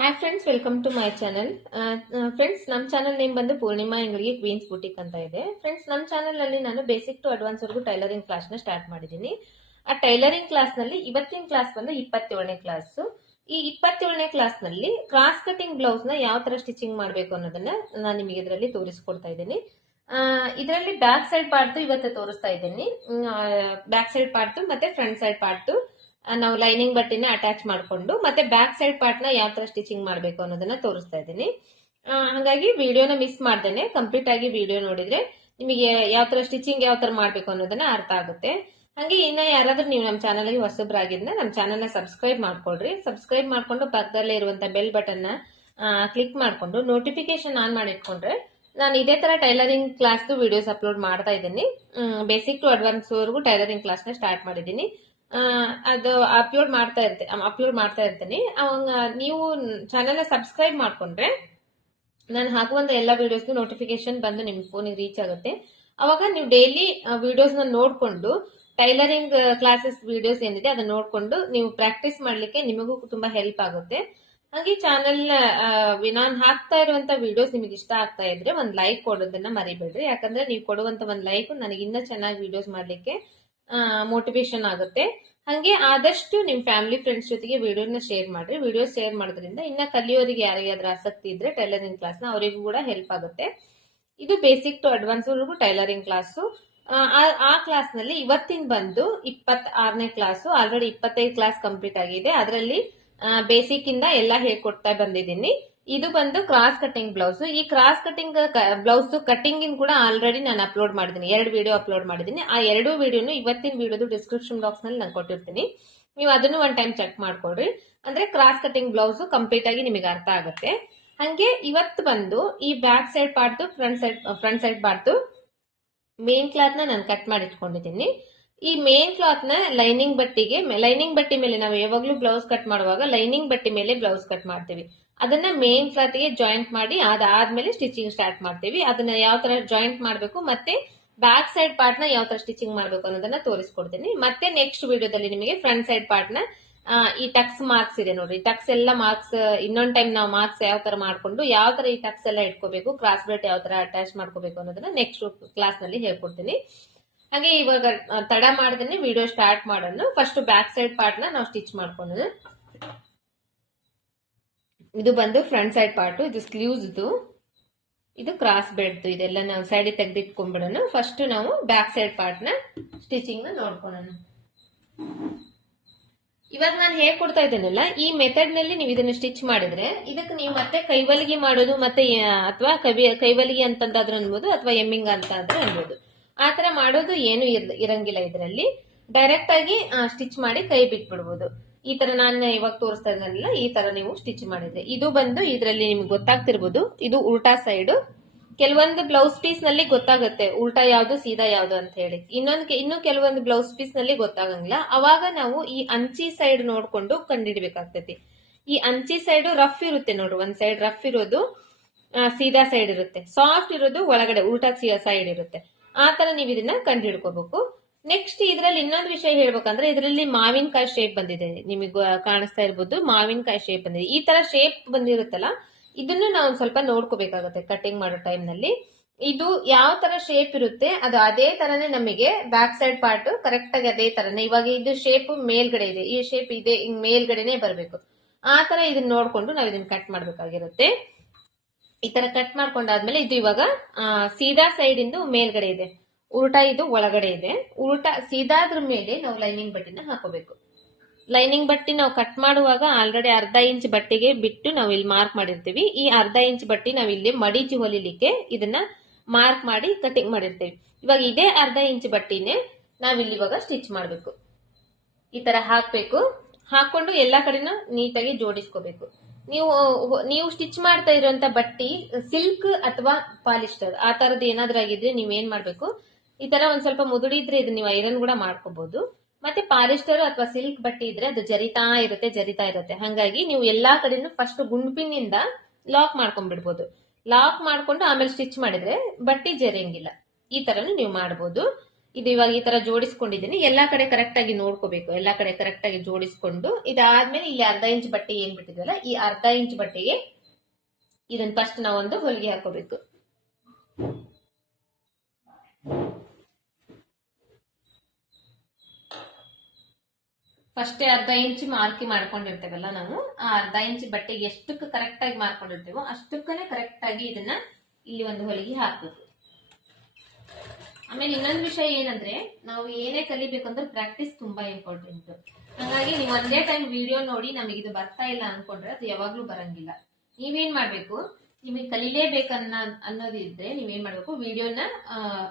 Hi friends, welcome to my channel. Friends, ನಮ್ಮ channel name ಬಂದು Purnima ಇಂಗ್ಲಿಗೆ Queens boutique ಅಂತ ಇದೆ. ಫ್ರೆಂಡ್ಸ್, ನಮ್ಮ ಚಾನಲ್ ನಲ್ಲಿ ನಾನು ಬೇಸಿಕ್ ಟು ಅಡ್ವಾನ್ಸ್ ವರೆಗೂ ಟೈಲರಿಂಗ್ ಕ್ಲಾಸ್ ನ ಸ್ಟಾರ್ಟ್ ಮಾಡಿದ್ದೀನಿ. ಆ ಟೈಲರಿಂಗ್ ಕ್ಲಾಸ್ ನಲ್ಲಿ ಇವತ್ತಿನ ಕ್ಲಾಸ್ ಬಂದು 27ನೇ ಕ್ಲಾಸ್. ಈ 27ನೇ ಕ್ಲಾಸ್ ನಲ್ಲಿ ಕ್ರಾಸ್ ಕಟಿಂಗ್ ಬ್ಲೌಸ್ ನ ಯಾವ ತರ ಸ್ಟಿಚಿಂಗ್ ಮಾಡಬೇಕು ಅನ್ನೋದನ್ನ ನಾನು ನಿಮಗೆ ಇದರಲ್ಲಿ ತೋರಿಸ್ಕೊಡ್ತಾ ಇದ್ದೀನಿ. ಇದರಲ್ಲಿ ಬ್ಯಾಕ್ ಸೈಡ್ ಪಾರ್ಟ್ ಇವತ್ತು ತೋರಿಸ್ತಾ ಇದ್ದೀನಿ. ಬ್ಯಾಕ್ ಸೈಡ್ ಪಾರ್ಟ್ ಮತ್ತೆ ಫ್ರಂಟ್ ಸೈಡ್ ಪಾರ್ಟ್ ನಾವು ಲೈನಿಂಗ್ ಬಟ್ಟೆನ ಅಟ್ಯಾಚ್ ಮಾಡಿಕೊಂಡು ಮತ್ತೆ ಬ್ಯಾಕ್ ಸೈಡ್ ಪಾರ್ಟ್ ನ ಯಾವ ತರ ಸ್ಟಿಚಿಂಗ್ ಮಾಡಬೇಕು ಅನ್ನೋದನ್ನ ತೋರಿಸ್ತಾ ಇದ್ದೀನಿ. ಹಾಗಾಗಿ ವಿಡಿಯೋನ ಮಿಸ್ ಮಾಡ್ದೇನೆ ಕಂಪ್ಲೀಟ್ ಆಗಿ ವಿಡಿಯೋ ನೋಡಿದ್ರೆ ನಿಮಗೆ ಯಾವ ತರ ಸ್ಟಿಚಿಂಗ್ ಯಾವ ತರ ಮಾಡ್ಬೇಕು ಅನ್ನೋದನ್ನ ಅರ್ಥ ಆಗುತ್ತೆ. ಹಾಗೆ ಇನ್ನ ಯಾರಾದ್ರೂ ನೀವು ನಮ್ಮ ಚಾನಲ್ ಗೆ ಹೊಸಬ್ರಾಗಿದ್ರೆ ನಮ್ಮ ಚಾನಲ್ ನ ಸಬ್ಸ್ಕ್ರೈಬ್ ಮಾಡ್ಕೊಳ್ರಿ. ಸಬ್ಸ್ಕ್ರೈಬ್ ಮಾಡ್ಕೊಂಡು ಪಕ್ಕದಲ್ಲೇ ಇರುವಂತ ಬೆಲ್ ಬಟನ್ ನ ಕ್ಲಿಕ್ ಮಾಡ್ಕೊಂಡು ನೋಟಿಫಿಕೇಶನ್ ಆನ್ ಮಾಡಿ ಇಟ್ಕೊಂಡ್ರೆ ನಾನು ಇದೇ ತರ ಟೈಲರಿಂಗ್ ಕ್ಲಾಸ್ ವಿಡಿಯೋಸ್ ಅಪ್ಲೋಡ್ ಮಾಡ್ತಾ ಇದ್ದೀನಿ. ಬೇಸಿಕ್ ಟು ಅಡ್ವಾನ್ಸ್ ವರೆಗೂ ಟೈಲರಿಂಗ್ ಕ್ಲಾಸ್ ನ ಸ್ಟಾರ್ಟ್ ಮಾಡಿದ್ದೀನಿ. ಅದು ಅಪ್ಲೋಡ್ ಮಾಡ್ತಾ ಇರ್ತೀನಿ. ಅವಾಗ ನೀವು ಚಾನೆಲ್ ಸಬ್ಸ್ಕ್ರೈಬ್ ಮಾಡ್ಕೊಂಡ್ರೆ ನಾನು ಹಾಕುವಂತ ಎಲ್ಲ ವಿಡಿಯೋಸ್ ನೋಟಿಫಿಕೇಶನ್ ಬಂದು ನಿಮ್ ಫೋನಿಗೆ ರೀಚ್ ಆಗುತ್ತೆ. ಅವಾಗ ನೀವು ಡೈಲಿ ವಿಡಿಯೋಸ್ ನ ನೋಡ್ಕೊಂಡು ಟೈಲರಿಂಗ್ ಕ್ಲಾಸಸ್ ವಿಡಿಯೋಸ್ ಏನಿದೆ ಅದನ್ನ ನೋಡ್ಕೊಂಡು ನೀವು ಪ್ರಾಕ್ಟೀಸ್ ಮಾಡ್ಲಿಕ್ಕೆ ನಿಮಗೂ ತುಂಬಾ ಹೆಲ್ಪ್ ಆಗುತ್ತೆ. ಹಾಗೆ ಚಾನೆಲ್ ನಾನು ಹಾಕ್ತಾ ಇರುವಂತ ವಿಡಿಯೋಸ್ ನಿಮಗೆ ಇಷ್ಟ ಆಗ್ತಾ ಇದ್ರೆ ಒಂದ್ ಲೈಕ್ ಕೊಡೋದನ್ನ ಮರಿಬೇಡ್ರಿ. ಯಾಕಂದ್ರೆ ನೀವು ಕೊಡುವಂತ ಒಂದ್ ಲೈಕ್ ನನಗೆ ಇನ್ನೂ ಚೆನ್ನಾಗಿ ವಿಡಿಯೋಸ್ ಮಾಡ್ಲಿಕ್ಕೆ ಮೋಟಿವೇಶನ್ ಆಗುತ್ತೆ. ಹಾಗೆ ಆದಷ್ಟು ನಿಮ್ ಫ್ಯಾಮಿಲಿ ಫ್ರೆಂಡ್ಸ್ ಜೊತೆಗೆ ವಿಡಿಯೋನ ಶೇರ್ ಮಾಡ್ರಿ. ವಿಡಿಯೋ ಶೇರ್ ಮಾಡೋದ್ರಿಂದ ಇನ್ನ ಕಲಿಯೋರಿಗೆ ಯಾರಿಗಾದ್ರೂ ಆಸಕ್ತಿ ಇದ್ರೆ ಟೈಲರಿಂಗ್ ಕ್ಲಾಸ್ ನ ಅವರಿಗೂ ಕೂಡ ಹೆಲ್ಪ್ ಆಗುತ್ತೆ. ಇದು ಬೇಸಿಕ್ ಟು ಅಡ್ವಾನ್ಸ್ ವರೆಗೂ ಟೈಲರಿಂಗ್ ಕ್ಲಾಸು. ಆ ಕ್ಲಾಸ್ ನಲ್ಲಿ ಇವತ್ತಿನ ಬಂದು 26ನೇ ಕ್ಲಾಸು. ಆಲ್ರೆಡಿ 25 ಕ್ಲಾಸ್ ಕಂಪ್ಲೀಟ್ ಆಗಿದೆ. ಅದರಲ್ಲಿ ಬೇಸಿಕ್ ಇಂದ ಎಲ್ಲ ಹೇಳ್ಕೊಡ್ತಾ ಬಂದಿದ್ದೀನಿ. ಇದು ಬಂದು ಕ್ರಾಸ್ ಕಟಿಂಗ್ ಬ್ಲೌಸ್. ಈ ಕ್ರಾಸ್ ಕಟಿಂಗ್ ಬ್ಲೌಸ್ ಕಟಿಂಗ್ ಇನ್ ಕೂಡ ಆಲ್ರೆಡಿ ನಾನು ಅಪ್ಲೋಡ್ ಮಾಡಿದ್ದೀನಿ. 2 ವಿಡಿಯೋ ಅಪ್ಲೋಡ್ ಮಾಡಿದ್ದೀನಿ. ಆ 2 ವಿಡಿಯೋನು ಇವತ್ತಿನ ವಿಡಿಯೋದು ಡಿಸ್ಕ್ರಿಪ್ಷನ್ ಬಾಕ್ಸ್ ನಲ್ಲಿ ನಾನು ಕೊಟ್ಟಿರ್ತೀನಿ. ನೀವು ಅದನ್ನು ಒಂದ್ ಟೈಮ್ ಚೆಕ್ ಮಾಡ್ಕೊಡ್ರಿ. ಅಂದ್ರೆ ಕ್ರಾಸ್ ಕಟಿಂಗ್ ಬ್ಲೌಸ್ ಕಂಪ್ಲೀಟ್ ಆಗಿ ನಿಮಗೆ ಅರ್ಥ ಆಗುತ್ತೆ. ಹಂಗೆ ಇವತ್ತು ಬಂದು ಈ back side part front side part main cloth ನ ನಾನು ಕಟ್ ಮಾಡಿ ಇಟ್ಕೊಂಡಿದ್ದೀನಿ. ಈ ಮೇನ್ ಕ್ಲಾತ್ ನ ಲೈನಿಂಗ್ ಬಟ್ಟೆ ಮೇಲೆ ನಾವು ಯಾವಾಗ್ಲೂ ಬ್ಲೌಸ್ ಕಟ್ ಮಾಡುವಾಗ ಲೈನಿಂಗ್ ಬಟ್ಟೆ ಮೇಲೆ ಬ್ಲೌಸ್ ಕಟ್ ಮಾಡ್ತೀವಿ. ಅದನ್ನ ಮೇನ್ ಕ್ಲಾತ್ ಗೆ ಜಾಯಿಂಟ್ ಮಾಡಿ ಅದಾದ್ಮೇಲೆ ಸ್ಟಿಚಿಂಗ್ ಸ್ಟಾರ್ಟ್ ಮಾಡ್ತೀವಿ. ಅದನ್ನ ಯಾವ ತರ ಜಾಯಿಂಟ್ ಮಾಡಬೇಕು ಮತ್ತೆ ಬ್ಯಾಕ್ ಸೈಡ್ ಪಾರ್ಟ್ ನ ಯಾವ ತರ ಸ್ಟಿಚಿಂಗ್ ಮಾಡಬೇಕು ಅನ್ನೋದನ್ನ ತೋರಿಸ್ಕೊಡ್ತೀನಿ. ಮತ್ತೆ ನೆಕ್ಸ್ಟ್ ವಿಡಿಯೋದಲ್ಲಿ ನಿಮಗೆ ಫ್ರಂಟ್ ಸೈಡ್ ಪಾರ್ಟ್ ನ ಈ ಟಕ್ಸ್ ಮಾರ್ಕ್ಸ್ ಇದೆ ನೋಡ್ರಿ, ಟಕ್ಸ್ ಎಲ್ಲ ಮಾರ್ಕ್ಸ್ ಇನ್ನೊಂದ್ ಟೈಮ್ ನಾವು ಮಾರ್ಕ್ಸ್ ಯಾವ ತರ ಮಾಡ್ಕೊಂಡು ಯಾವ ತರ ಈ ಟಕ್ಸ್ ಎಲ್ಲ ಇಟ್ಕೋಬೇಕು, ಕ್ರಾಸ್ ಬೆಲ್ಟ್ ಯಾವ ತರ ಅಟ್ಯಾಚ್ ಮಾಡ್ಕೋಬೇಕು ಅನ್ನೋದನ್ನ ನೆಕ್ಸ್ಟ್ ಕ್ಲಾಸ್ ನಲ್ಲಿ ಹೇಳ್ಕೊಡ್ತೀನಿ. ಹಾಗೆ ಇವಾಗ ತಡ ಮಾಡದೇನೆ ವಿಡಿಯೋ ಸ್ಟಾರ್ಟ್ ಮಾಡೋಣ. ಫಸ್ಟ್ ಬ್ಯಾಕ್ ಸೈಡ್ ಪಾರ್ಟ್ ನ ನಾವು ಸ್ಟಿಚ್ ಮಾಡ್ಕೊಳ್ಳೋದು. ಇದು ಬಂದು ಫ್ರಂಟ್ ಸೈಡ್ ಪಾರ್ಟ್, ಇದು ಸ್ಲೀವ್ಸ್, ಇದು ಕ್ರಾಸ್ ಬೆಲ್ಟ್, ಇದೆಲ್ಲ ನಾವು ಸೈಡ್ ತೆಗೆದಿಟ್ಕೊಂಡ್ಬಿಡೋಣ. ಫಸ್ಟ್ ನಾವು ಬ್ಯಾಕ್ ಸೈಡ್ ಪಾರ್ಟ್ ನ ಸ್ಟಿಚಿಂಗ್ ನ ನೋಡ್ಕೊಳ್ಳೋಣ. ಇವಾಗ ನಾನು ಹೇಳ್ಕೊಡ್ತಾ ಇದ್ದೇನಲ್ಲ, ಈ ಮೆಥಡ್ ನಲ್ಲಿ ನೀವು ಇದನ್ನ ಸ್ಟಿಚ್ ಮಾಡಿದ್ರೆ ಇದಕ್ಕೆ ನೀವು ಮತ್ತೆ ಕೈವಲಿಗೆ ಮಾಡೋದು ಮತ್ತೆ ಅಥವಾ ಕೈವಲಿಗೆ ಅಂತಂದಾದ್ರೂ ಅನ್ಬೋದು ಅಥವಾ ಎಮ್ಮಿಂಗ್ ಅಂತ ಆದ್ರೂ ಅನ್ಬೋದು. ಆತರ ಮಾಡೋದು ಏನು ಇರಂಗಿಲ್ಲ. ಇದರಲ್ಲಿ ಡೈರೆಕ್ಟ್ ಆಗಿ ಸ್ಟಿಚ್ ಮಾಡಿ ಕೈ ಬಿಟ್ಬಿಡ್ಬೋದು. ಈ ತರ ನಾನು ಇವಾಗ ತೋರಿಸ್ತಾ ಇದ್ದಲ್ಲ, ಈ ತರ ನೀವು ಸ್ಟಿಚ್ ಮಾಡಿದ್ರೆ ಇದು ಬಂದು ಇದರಲ್ಲಿ ನಿಮ್ಗೆ ಗೊತ್ತಾಗ್ತಿರ್ಬೋದು, ಇದು ಉಲ್ಟಾ ಸೈಡ್. ಕೆಲವೊಂದು ಬ್ಲೌಸ್ ಪೀಸ್ ನಲ್ಲಿ ಗೊತ್ತಾಗುತ್ತೆ ಉಲ್ಟಾ ಯಾವ್ದು ಸೀದಾ ಯಾವ್ದು ಅಂತ ಹೇಳಿ. ಇನ್ನು ಕೆಲವೊಂದು ಬ್ಲೌಸ್ ಪೀಸ್ ನಲ್ಲಿ ಗೊತ್ತಾಗಂಗಿಲ್ಲ. ಅವಾಗ ನಾವು ಈ ಅಂಚಿ ಸೈಡ್ ನೋಡ್ಕೊಂಡು ಕಂಡಿಡ್ಬೇಕಾಗ್ತೈತಿ. ಈ ಅಂಚಿ ಸೈಡ್ ರಫ್ ಇರುತ್ತೆ ನೋಡ್ರಿ, ಒಂದ್ ಸೈಡ್ ರಫ್ ಇರೋದು ಸೀದಾ ಸೈಡ್ ಇರುತ್ತೆ, ಸಾಫ್ಟ್ ಇರೋದು ಒಳಗಡೆ ಉಲ್ಟಾ ಸೈಡ್ ಇರುತ್ತೆ. ಆ ತರ ನೀವು ಇದನ್ನ ಕಂಡುಹಿಡ್ಕೋಬೇಕು. ನೆಕ್ಸ್ಟ್ ಇದರಲ್ಲಿ ಇನ್ನೊಂದು ವಿಷಯ ಹೇಳ್ಬೇಕಂದ್ರೆ ಇದರಲ್ಲಿ ಮಾವಿನಕಾಯಿ ಶೇಪ್ ಬಂದಿದೆ, ನಿಮಗೆ ಕಾಣಿಸ್ತಾ ಇರ್ಬೋದು. ಮಾವಿನಕಾಯಿ ಶೇಪ್ ಬಂದಿದೆ. ಈ ತರ ಶೇಪ್ ಬಂದಿರುತ್ತಲ್ಲ, ಇದನ್ನು ನಾವು ಸ್ವಲ್ಪ ನೋಡ್ಕೋಬೇಕಾಗುತ್ತೆ ಕಟಿಂಗ್ ಮಾಡೋ ಟೈಮ್ ನಲ್ಲಿ. ಇದು ಯಾವ ತರ ಶೇಪ್ ಇರುತ್ತೆ ಅದು ಅದೇ ತರನೇ ನಮಗೆ ಬ್ಯಾಕ್ ಸೈಡ್ ಪಾರ್ಟ್ ಕರೆಕ್ಟ್ ಆಗಿ ಅದೇ ತರನೇ. ಇವಾಗ ಇದು ಶೇಪ್ ಮೇಲ್ಗಡೆ ಇದೆ, ಈ ಶೇಪ್ ಇದೆ, ಹಿಂಗ್ ಮೇಲ್ಗಡೆನೆ ಬರಬೇಕು. ಆ ತರ ಇದನ್ನ ನೋಡ್ಕೊಂಡು ನಾವು ಇದನ್ನ ಕಟ್ ಮಾಡ್ಬೇಕಾಗಿರುತ್ತೆ. ಈ ತರ ಕಟ್ ಮಾಡ್ಕೊಂಡಾದ್ಮೇಲೆ ಇದು ಇವಾಗ ಸೀದಾ ಸೈಡ್ ಇಂದು ಮೇಲ್ಗಡೆ ಇದೆ, ಉಲ್ಟಾ ಇದು ಒಳಗಡೆ ಇದೆ. ಉಲ್ಟಾ ಸೀದಾದ್ರ ಮೇಲೆ ನಾವು ಲೈನಿಂಗ್ ಬಟ್ಟೆನ ಹಾಕೋಬೇಕು. ಲೈನಿಂಗ್ ಬಟ್ಟೆ ನಾವು ಕಟ್ ಮಾಡುವಾಗ ಆಲ್ರೆಡಿ ಅರ್ಧ ಇಂಚ್ ಬಟ್ಟೆಗೆ ಬಿಟ್ಟು ನಾವು ಇಲ್ಲಿ ಮಾರ್ಕ್ ಮಾಡಿರ್ತೀವಿ. ಈ ಅರ್ಧ ಇಂಚ್ ಬಟ್ಟೆ ನಾವು ಇಲ್ಲಿ ಮಡಿಚಿ ಹೊಲಿಲಿಕ್ಕೆ ಇದನ್ನ ಮಾರ್ಕ್ ಮಾಡಿ ಕಟಿಂಗ್ ಮಾಡಿರ್ತೀವಿ. ಇವಾಗ ಇದೇ ಅರ್ಧ ಇಂಚ್ ಬಟ್ಟೆನೆ ನಾವಿಲ್ಲಿ ಇವಾಗ ಸ್ಟಿಚ್ ಮಾಡ್ಬೇಕು. ಈ ತರ ಹಾಕ್ಬೇಕು. ಹಾಕೊಂಡು ಎಲ್ಲಾ ಕಡೆನೂ ನೀಟಾಗಿ ಜೋಡಿಸ್ಕೋಬೇಕು. ನೀವು ಸ್ಟಿಚ್ ಮಾಡ್ತಾ ಇರುವಂತ ಬಟ್ಟಿ ಸಿಲ್ಕ್ ಅಥವಾ ಪಾಲಿಸ್ಟರ್ ಆ ತರದ್ ಏನಾದ್ರೂ ಆಗಿದ್ರೆ ನೀವೇನ್ ಮಾಡ್ಬೇಕು, ಈ ತರ ಒಂದ್ ಸ್ವಲ್ಪ ಮುದುಡಿದ್ರೆ ಇದು ನೀವು ಐರನ್ ಕೂಡ ಮಾಡ್ಕೋಬಹುದು. ಮತ್ತೆ ಪಾಲಿಸ್ಟರ್ ಅಥವಾ ಸಿಲ್ಕ್ ಬಟ್ಟೆ ಇದ್ರೆ ಅದು ಜರಿತಾ ಇರುತ್ತೆ. ಹಾಗಾಗಿ ನೀವು ಎಲ್ಲಾ ಕಡೆನೂ ಫಸ್ಟ್ ಗುಂಡ್ಪಿನಿಂದ ಲಾಕ್ ಮಾಡ್ಕೊಂಡ್ಬಿಡ್ಬೋದು. ಲಾಕ್ ಮಾಡ್ಕೊಂಡು ಆಮೇಲೆ ಸ್ಟಿಚ್ ಮಾಡಿದ್ರೆ ಬಟ್ಟೆ ಜರಿಯಂಗಿಲ್ಲ. ಈ ತರನು ನೀವು ಮಾಡಬಹುದು. ಇದು ಇವಾಗ ಈ ತರ ಜೋಡಿಸ್ಕೊಂಡಿದ್ದೀನಿ. ಎಲ್ಲಾ ಕಡೆ ಕರೆಕ್ಟ್ ಆಗಿ ನೋಡ್ಕೋಬೇಕು, ಎಲ್ಲಾ ಕಡೆ ಕರೆಕ್ಟ್ ಆಗಿ ಜೋಡಿಸ್ಕೊಂಡು ಇದಾದ್ಮೇಲೆ ಇಲ್ಲಿ ಅರ್ಧ ಇಂಚ್ ಬಟ್ಟೆ ಏನ್ ಬಿಟ್ಟಿದ್ವಲ್ಲ, ಈ ಅರ್ಧ ಇಂಚ್ ಬಟ್ಟೆಗೆ ಇದನ್ನ ಫಸ್ಟ್ ನಾವೊಂದು ಹೊಲಿಗೆ ಹಾಕೋಬೇಕು. ಫಸ್ಟ್ ಅರ್ಧ ಇಂಚ್ ಮಾರ್ಕಿ ಮಾಡ್ಕೊಂಡಿರ್ತೇವಲ್ಲ ನಾವು, ಆ ಅರ್ಧ ಇಂಚ್ ಬಟ್ಟೆಗೆ ಎಷ್ಟಕ್ಕೆ ಕರೆಕ್ಟ್ ಆಗಿ ಮಾಡ್ಕೊಂಡಿರ್ತೇವೋ ಅಷ್ಟಕ್ಕನೆ ಕರೆಕ್ಟ್ ಆಗಿ ಇದನ್ನ ಇಲ್ಲಿ ಒಂದು ಹೊಲಿಗೆ ಹಾಕ್ಬೇಕು. ಆಮೇಲೆ ಇನ್ನೊಂದು ವಿಷಯ ಏನಂದ್ರೆ, ನಾವು ಏನೇ ಕಲಿಬೇಕಂದ್ರೆ ಪ್ರಾಕ್ಟೀಸ್ ತುಂಬಾ ಇಂಪಾರ್ಟೆಂಟ್. ಹಾಗಾಗಿ ನೀವು ಒಂದೇ ಟೈಮ್ ವಿಡಿಯೋ ನೋಡಿ ನಮಗೆ ಇದು ಬರ್ತಾ ಇಲ್ಲ ಅನ್ಕೊಂಡ್ರೆ ಅದು ಯಾವಾಗ್ಲೂ ಬರಂಗಿಲ್ಲ. ನೀವೇನ್ ಮಾಡ್ಬೇಕು, ನಿಮಗೆ ಕಲಿಲೇಬೇಕನ್ನ ಅನ್ನೋದಿದ್ರೆ ನೀವೇನ್ ಮಾಡ್ಬೇಕು, ವಿಡಿಯೋನ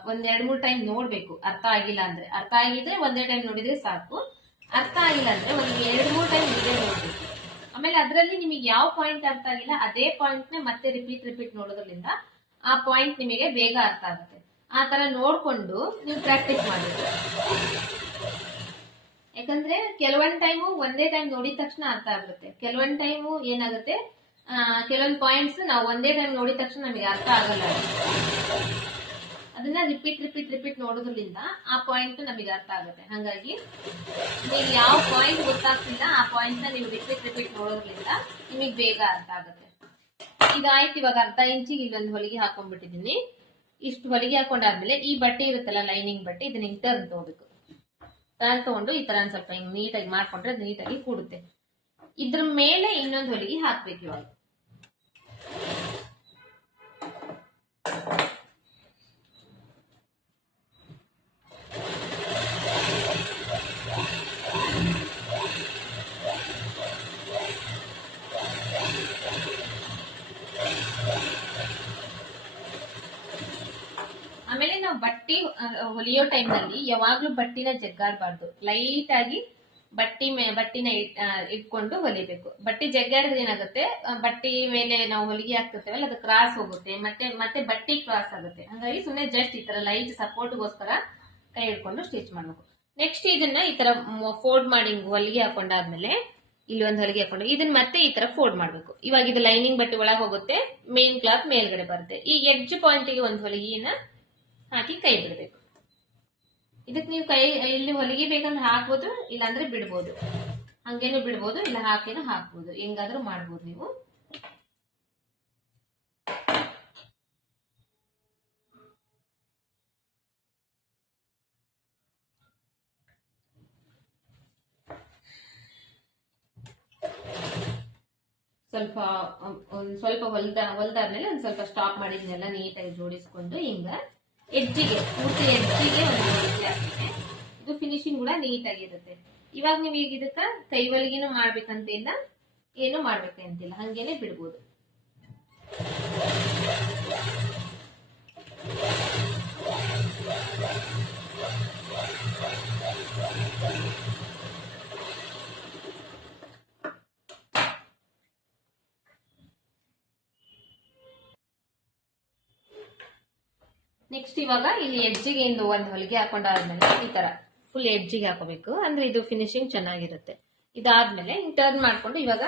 ಒಂದ್ 2-3 ಟೈಮ್ ನೋಡ್ಬೇಕು. ಅರ್ಥ ಆಗಿಲ್ಲ ಅಂದ್ರೆ, ಅರ್ಥ ಆಗಿದ್ರೆ ಒಂದೇ ಟೈಮ್ ನೋಡಿದ್ರೆ ಸಾಕು. ಅರ್ಥ ಆಗಿಲ್ಲ ಅಂದ್ರೆ ಒಂದ್ 2-3 ಟೈಮ್ ವಿಡಿಯೋ ನೋಡ್ಬೇಕು. ಆಮೇಲೆ ಅದರಲ್ಲಿ ನಿಮಗೆ ಯಾವ ಪಾಯಿಂಟ್ ಅರ್ಥ ಆಗಿಲ್ಲ ಅದೇ ಪಾಯಿಂಟ್ ನ ಮತ್ತೆ ರಿಪೀಟ್ ನೋಡೋದ್ರಿಂದ ಆ ಪಾಯಿಂಟ್ ನಿಮಗೆ ಬೇಗ ಅರ್ಥ ಆಗುತ್ತೆ. ಆ ತರ ನೋಡ್ಕೊಂಡು ನೀವು ಪ್ರಾಕ್ಟೀಸ್ ಮಾಡಬೇಕು. ಯಾಕಂದ್ರೆ ಕೆಲವೊಂದ್ ಟೈಮು ಒಂದೇ ಟೈಮ್ ನೋಡಿದ ತಕ್ಷಣ ಅರ್ಥ ಆಗುತ್ತೆ, ಕೆಲವೊಂದ್ ಟೈಮು ಏನಾಗುತ್ತೆ, ಕೆಲವೊಂದು ಪಾಯಿಂಟ್ಸ್ ನಾವು ಒಂದೇ ಟೈಮ್ ನೋಡಿದ ತಕ್ಷಣ ನಮಗೆ ಅರ್ಥ ಆಗಲ್ಲ. ಅದನ್ನ ರಿಪೀಟ್ ನೋಡೋದ್ರಿಂದ ಆ ಪಾಯಿಂಟ್ ನಮಗೆ ಅರ್ಥ ಆಗುತ್ತೆ. ಹಾಗಾಗಿ ನೀವು ಯಾವ ಪಾಯಿಂಟ್ ಗೊತ್ತಾಗ್ತಿಲ್ಲ ಆ ಪಾಯಿಂಟ್ ನ ನೀವು ರಿಪೀಟ್ ನೋಡೋದ್ರಿಂದ ನಿಮಗೆ ಬೇಗ ಅರ್ಥ ಆಗುತ್ತೆ. ಇದಾಯ್ತು. ಇವಾಗ ಅರ್ಧ ಇಂಚಿಗೆ ಇಲ್ಲೊಂದು ಹೊಲಿಗೆ ಹಾಕೊಂಡ್ಬಿಟ್ಟಿದೀನಿ. ಇಷ್ಟು ಹೊಲಿಗೆ ಹಾಕೊಂಡಾದ್ಮೇಲೆ ಈ ಬಟ್ಟೆ ಇರುತ್ತಲ್ಲ, ಲೈನಿಂಗ್ ಬಟ್ಟೆ, ಇದನ್ನ ಹಿಂಗ್ ಟರ್ನ್ ತಗೋಬೇಕು. ಟರ್ನ್ ತಗೊಂಡು ಈ ತರ ಸ್ವಲ್ಪ ಹಿಂಗ್ ನೀಟಾಗಿ ಮಾಡ್ಕೊಂಡ್ರೆ ಅದು ನೀಟಾಗಿ ಕೂಡುತ್ತೆ. ಇದ್ರ ಮೇಲೆ ಇನ್ನೊಂದು ಹೊಲಿಗೆ ಹಾಕ್ಬೇಕು. ಇವಾಗ ಆಮೇಲೆ ನಾವು ಬಟ್ಟೆ ಹೊಲಿಯೋ ಟೈಮ್ ನಲ್ಲಿ ಯಾವಾಗ್ಲೂ ಬಟ್ಟಿನ ಜಗ್ಗಾಡಬಾರ್ದು. ಲೈಟ್ ಆಗಿ ಬಟ್ಟಿನ ಇಟ್ಕೊಂಡು ಹೊಲಿಬೇಕು. ಬಟ್ಟೆ ಜಗ್ಗಾಡಿದ್ರೆ ಏನಾಗುತ್ತೆ, ಬಟ್ಟೆ ಮೇಲೆ ನಾವು ಹೊಲಿಗೆ ಹಾಕ್ತಿರ್ತೇವಲ್ಲ ಅದು ಕ್ರಾಸ್ ಹೋಗುತ್ತೆ, ಮತ್ತೆ ಬಟ್ಟೆ ಕ್ರಾಸ್ ಆಗುತ್ತೆ. ಹಾಗಾಗಿ ಸುಮ್ಮನೆ ಜಸ್ಟ್ ಈ ತರ ಲೈಟ್ ಸಪೋರ್ಟ್ಗೋಸ್ಕರ ಕೈ ಹಿಡ್ಕೊಂಡು ಸ್ಟಿಚ್ ಮಾಡ್ಬೇಕು. ನೆಕ್ಸ್ಟ್ ಇದನ್ನ ಈ ತರ ಫೋಲ್ಡ್ ಮಾಡಿ ಹೊಲಿಗೆ ಹಾಕೊಂಡಾದ್ಮೇಲೆ ಇಲ್ಲಿ ಒಂದು ಹೊಲಿಗೆ ಹಾಕೊಂಡು ಇದನ್ನ ಮತ್ತೆ ಈ ತರ ಫೋಲ್ಡ್ ಮಾಡ್ಬೇಕು. ಇವಾಗ ಇದು ಲೈನಿಂಗ್ ಬಟ್ಟೆ ಒಳಗೆ ಹೋಗುತ್ತೆ, ಮೇನ್ ಕ್ಲಾತ್ ಮೇಲ್ಗಡೆ ಬರುತ್ತೆ. ಈ ಎಡ್ಜ್ ಪಾಯಿಂಟ್ಗೆ ಒಂದು ಹೊಲಿಗೆನ ಹಾಕಿ ಕೈ ಬಿಡಬೇಕು. ಇದಕ್ಕೆ ನೀವು ಕೈ ಇಲ್ಲಿ ಹೊಲಿಗೆ ಬೇಕಂದ್ರೆ ಹಾಕ್ಬೋದು, ಇಲ್ಲಾಂದ್ರೆ ಬಿಡ್ಬೋದು. ಹಂಗೇನು ಬಿಡ್ಬೋದು, ಇಲ್ಲ ಹಾಕೇನು ಹಾಕ್ಬೋದು, ಹೆಂಗಾದ್ರೂ ಮಾಡ್ಬೋದು ನೀವು. ಸ್ವಲ್ಪ ಹೊಲ್ದಾದ್ಮೇಲೆ ಒಂದ್ ಸ್ವಲ್ಪ ಸ್ಟಾಪ್ ಮಾಡಿದ್ನೆಲ್ಲ ನೀಟಾಗಿ ಜೋಡಿಸ್ಕೊಂಡು ಹಿಂಗ ಪೂರ್ತಿ ಎಡ್ಜಿಗೆ ಒಂದು ಹೊಲಿಗೆ ಹಾಕ್ತೇನೆ. ಇದು ಫಿನಿಶಿಂಗ್ ಕೂಡ ನೀಟಾಗಿರುತ್ತೆ. ಇವಾಗ ನೀವು ಈಗ ಇದಕ್ಕ ಕೈ ಹೊಲಿಗೆನೂ ಮಾಡ್ಬೇಕಂತ ಇಲ್ಲ, ಏನು ಮಾಡ್ಬೇಕಂತಿಲ್ಲ, ಹಂಗೇನೆ ಬಿಡ್ಬೋದು. ನೆಕ್ಸ್ಟ್ ಇವಾಗ ಇಲ್ಲಿ ಎಡ್ಜಿಗೆ ಒಂದು ಹೊಲಿಗೆ ಹಾಕೊಂಡಾದ್ಮೇಲೆ ಈ ತರ ಫುಲ್ ಎಡ್ಜಿಗೆ ಹಾಕೋಬೇಕು. ಅಂದ್ರೆ ಇದು ಫಿನಿಶಿಂಗ್ ಚೆನ್ನಾಗಿರುತ್ತೆ. ಇದಾದ್ಮೇಲೆ ಟರ್ನ್ ಮಾಡ್ಕೊಂಡು ಇವಾಗ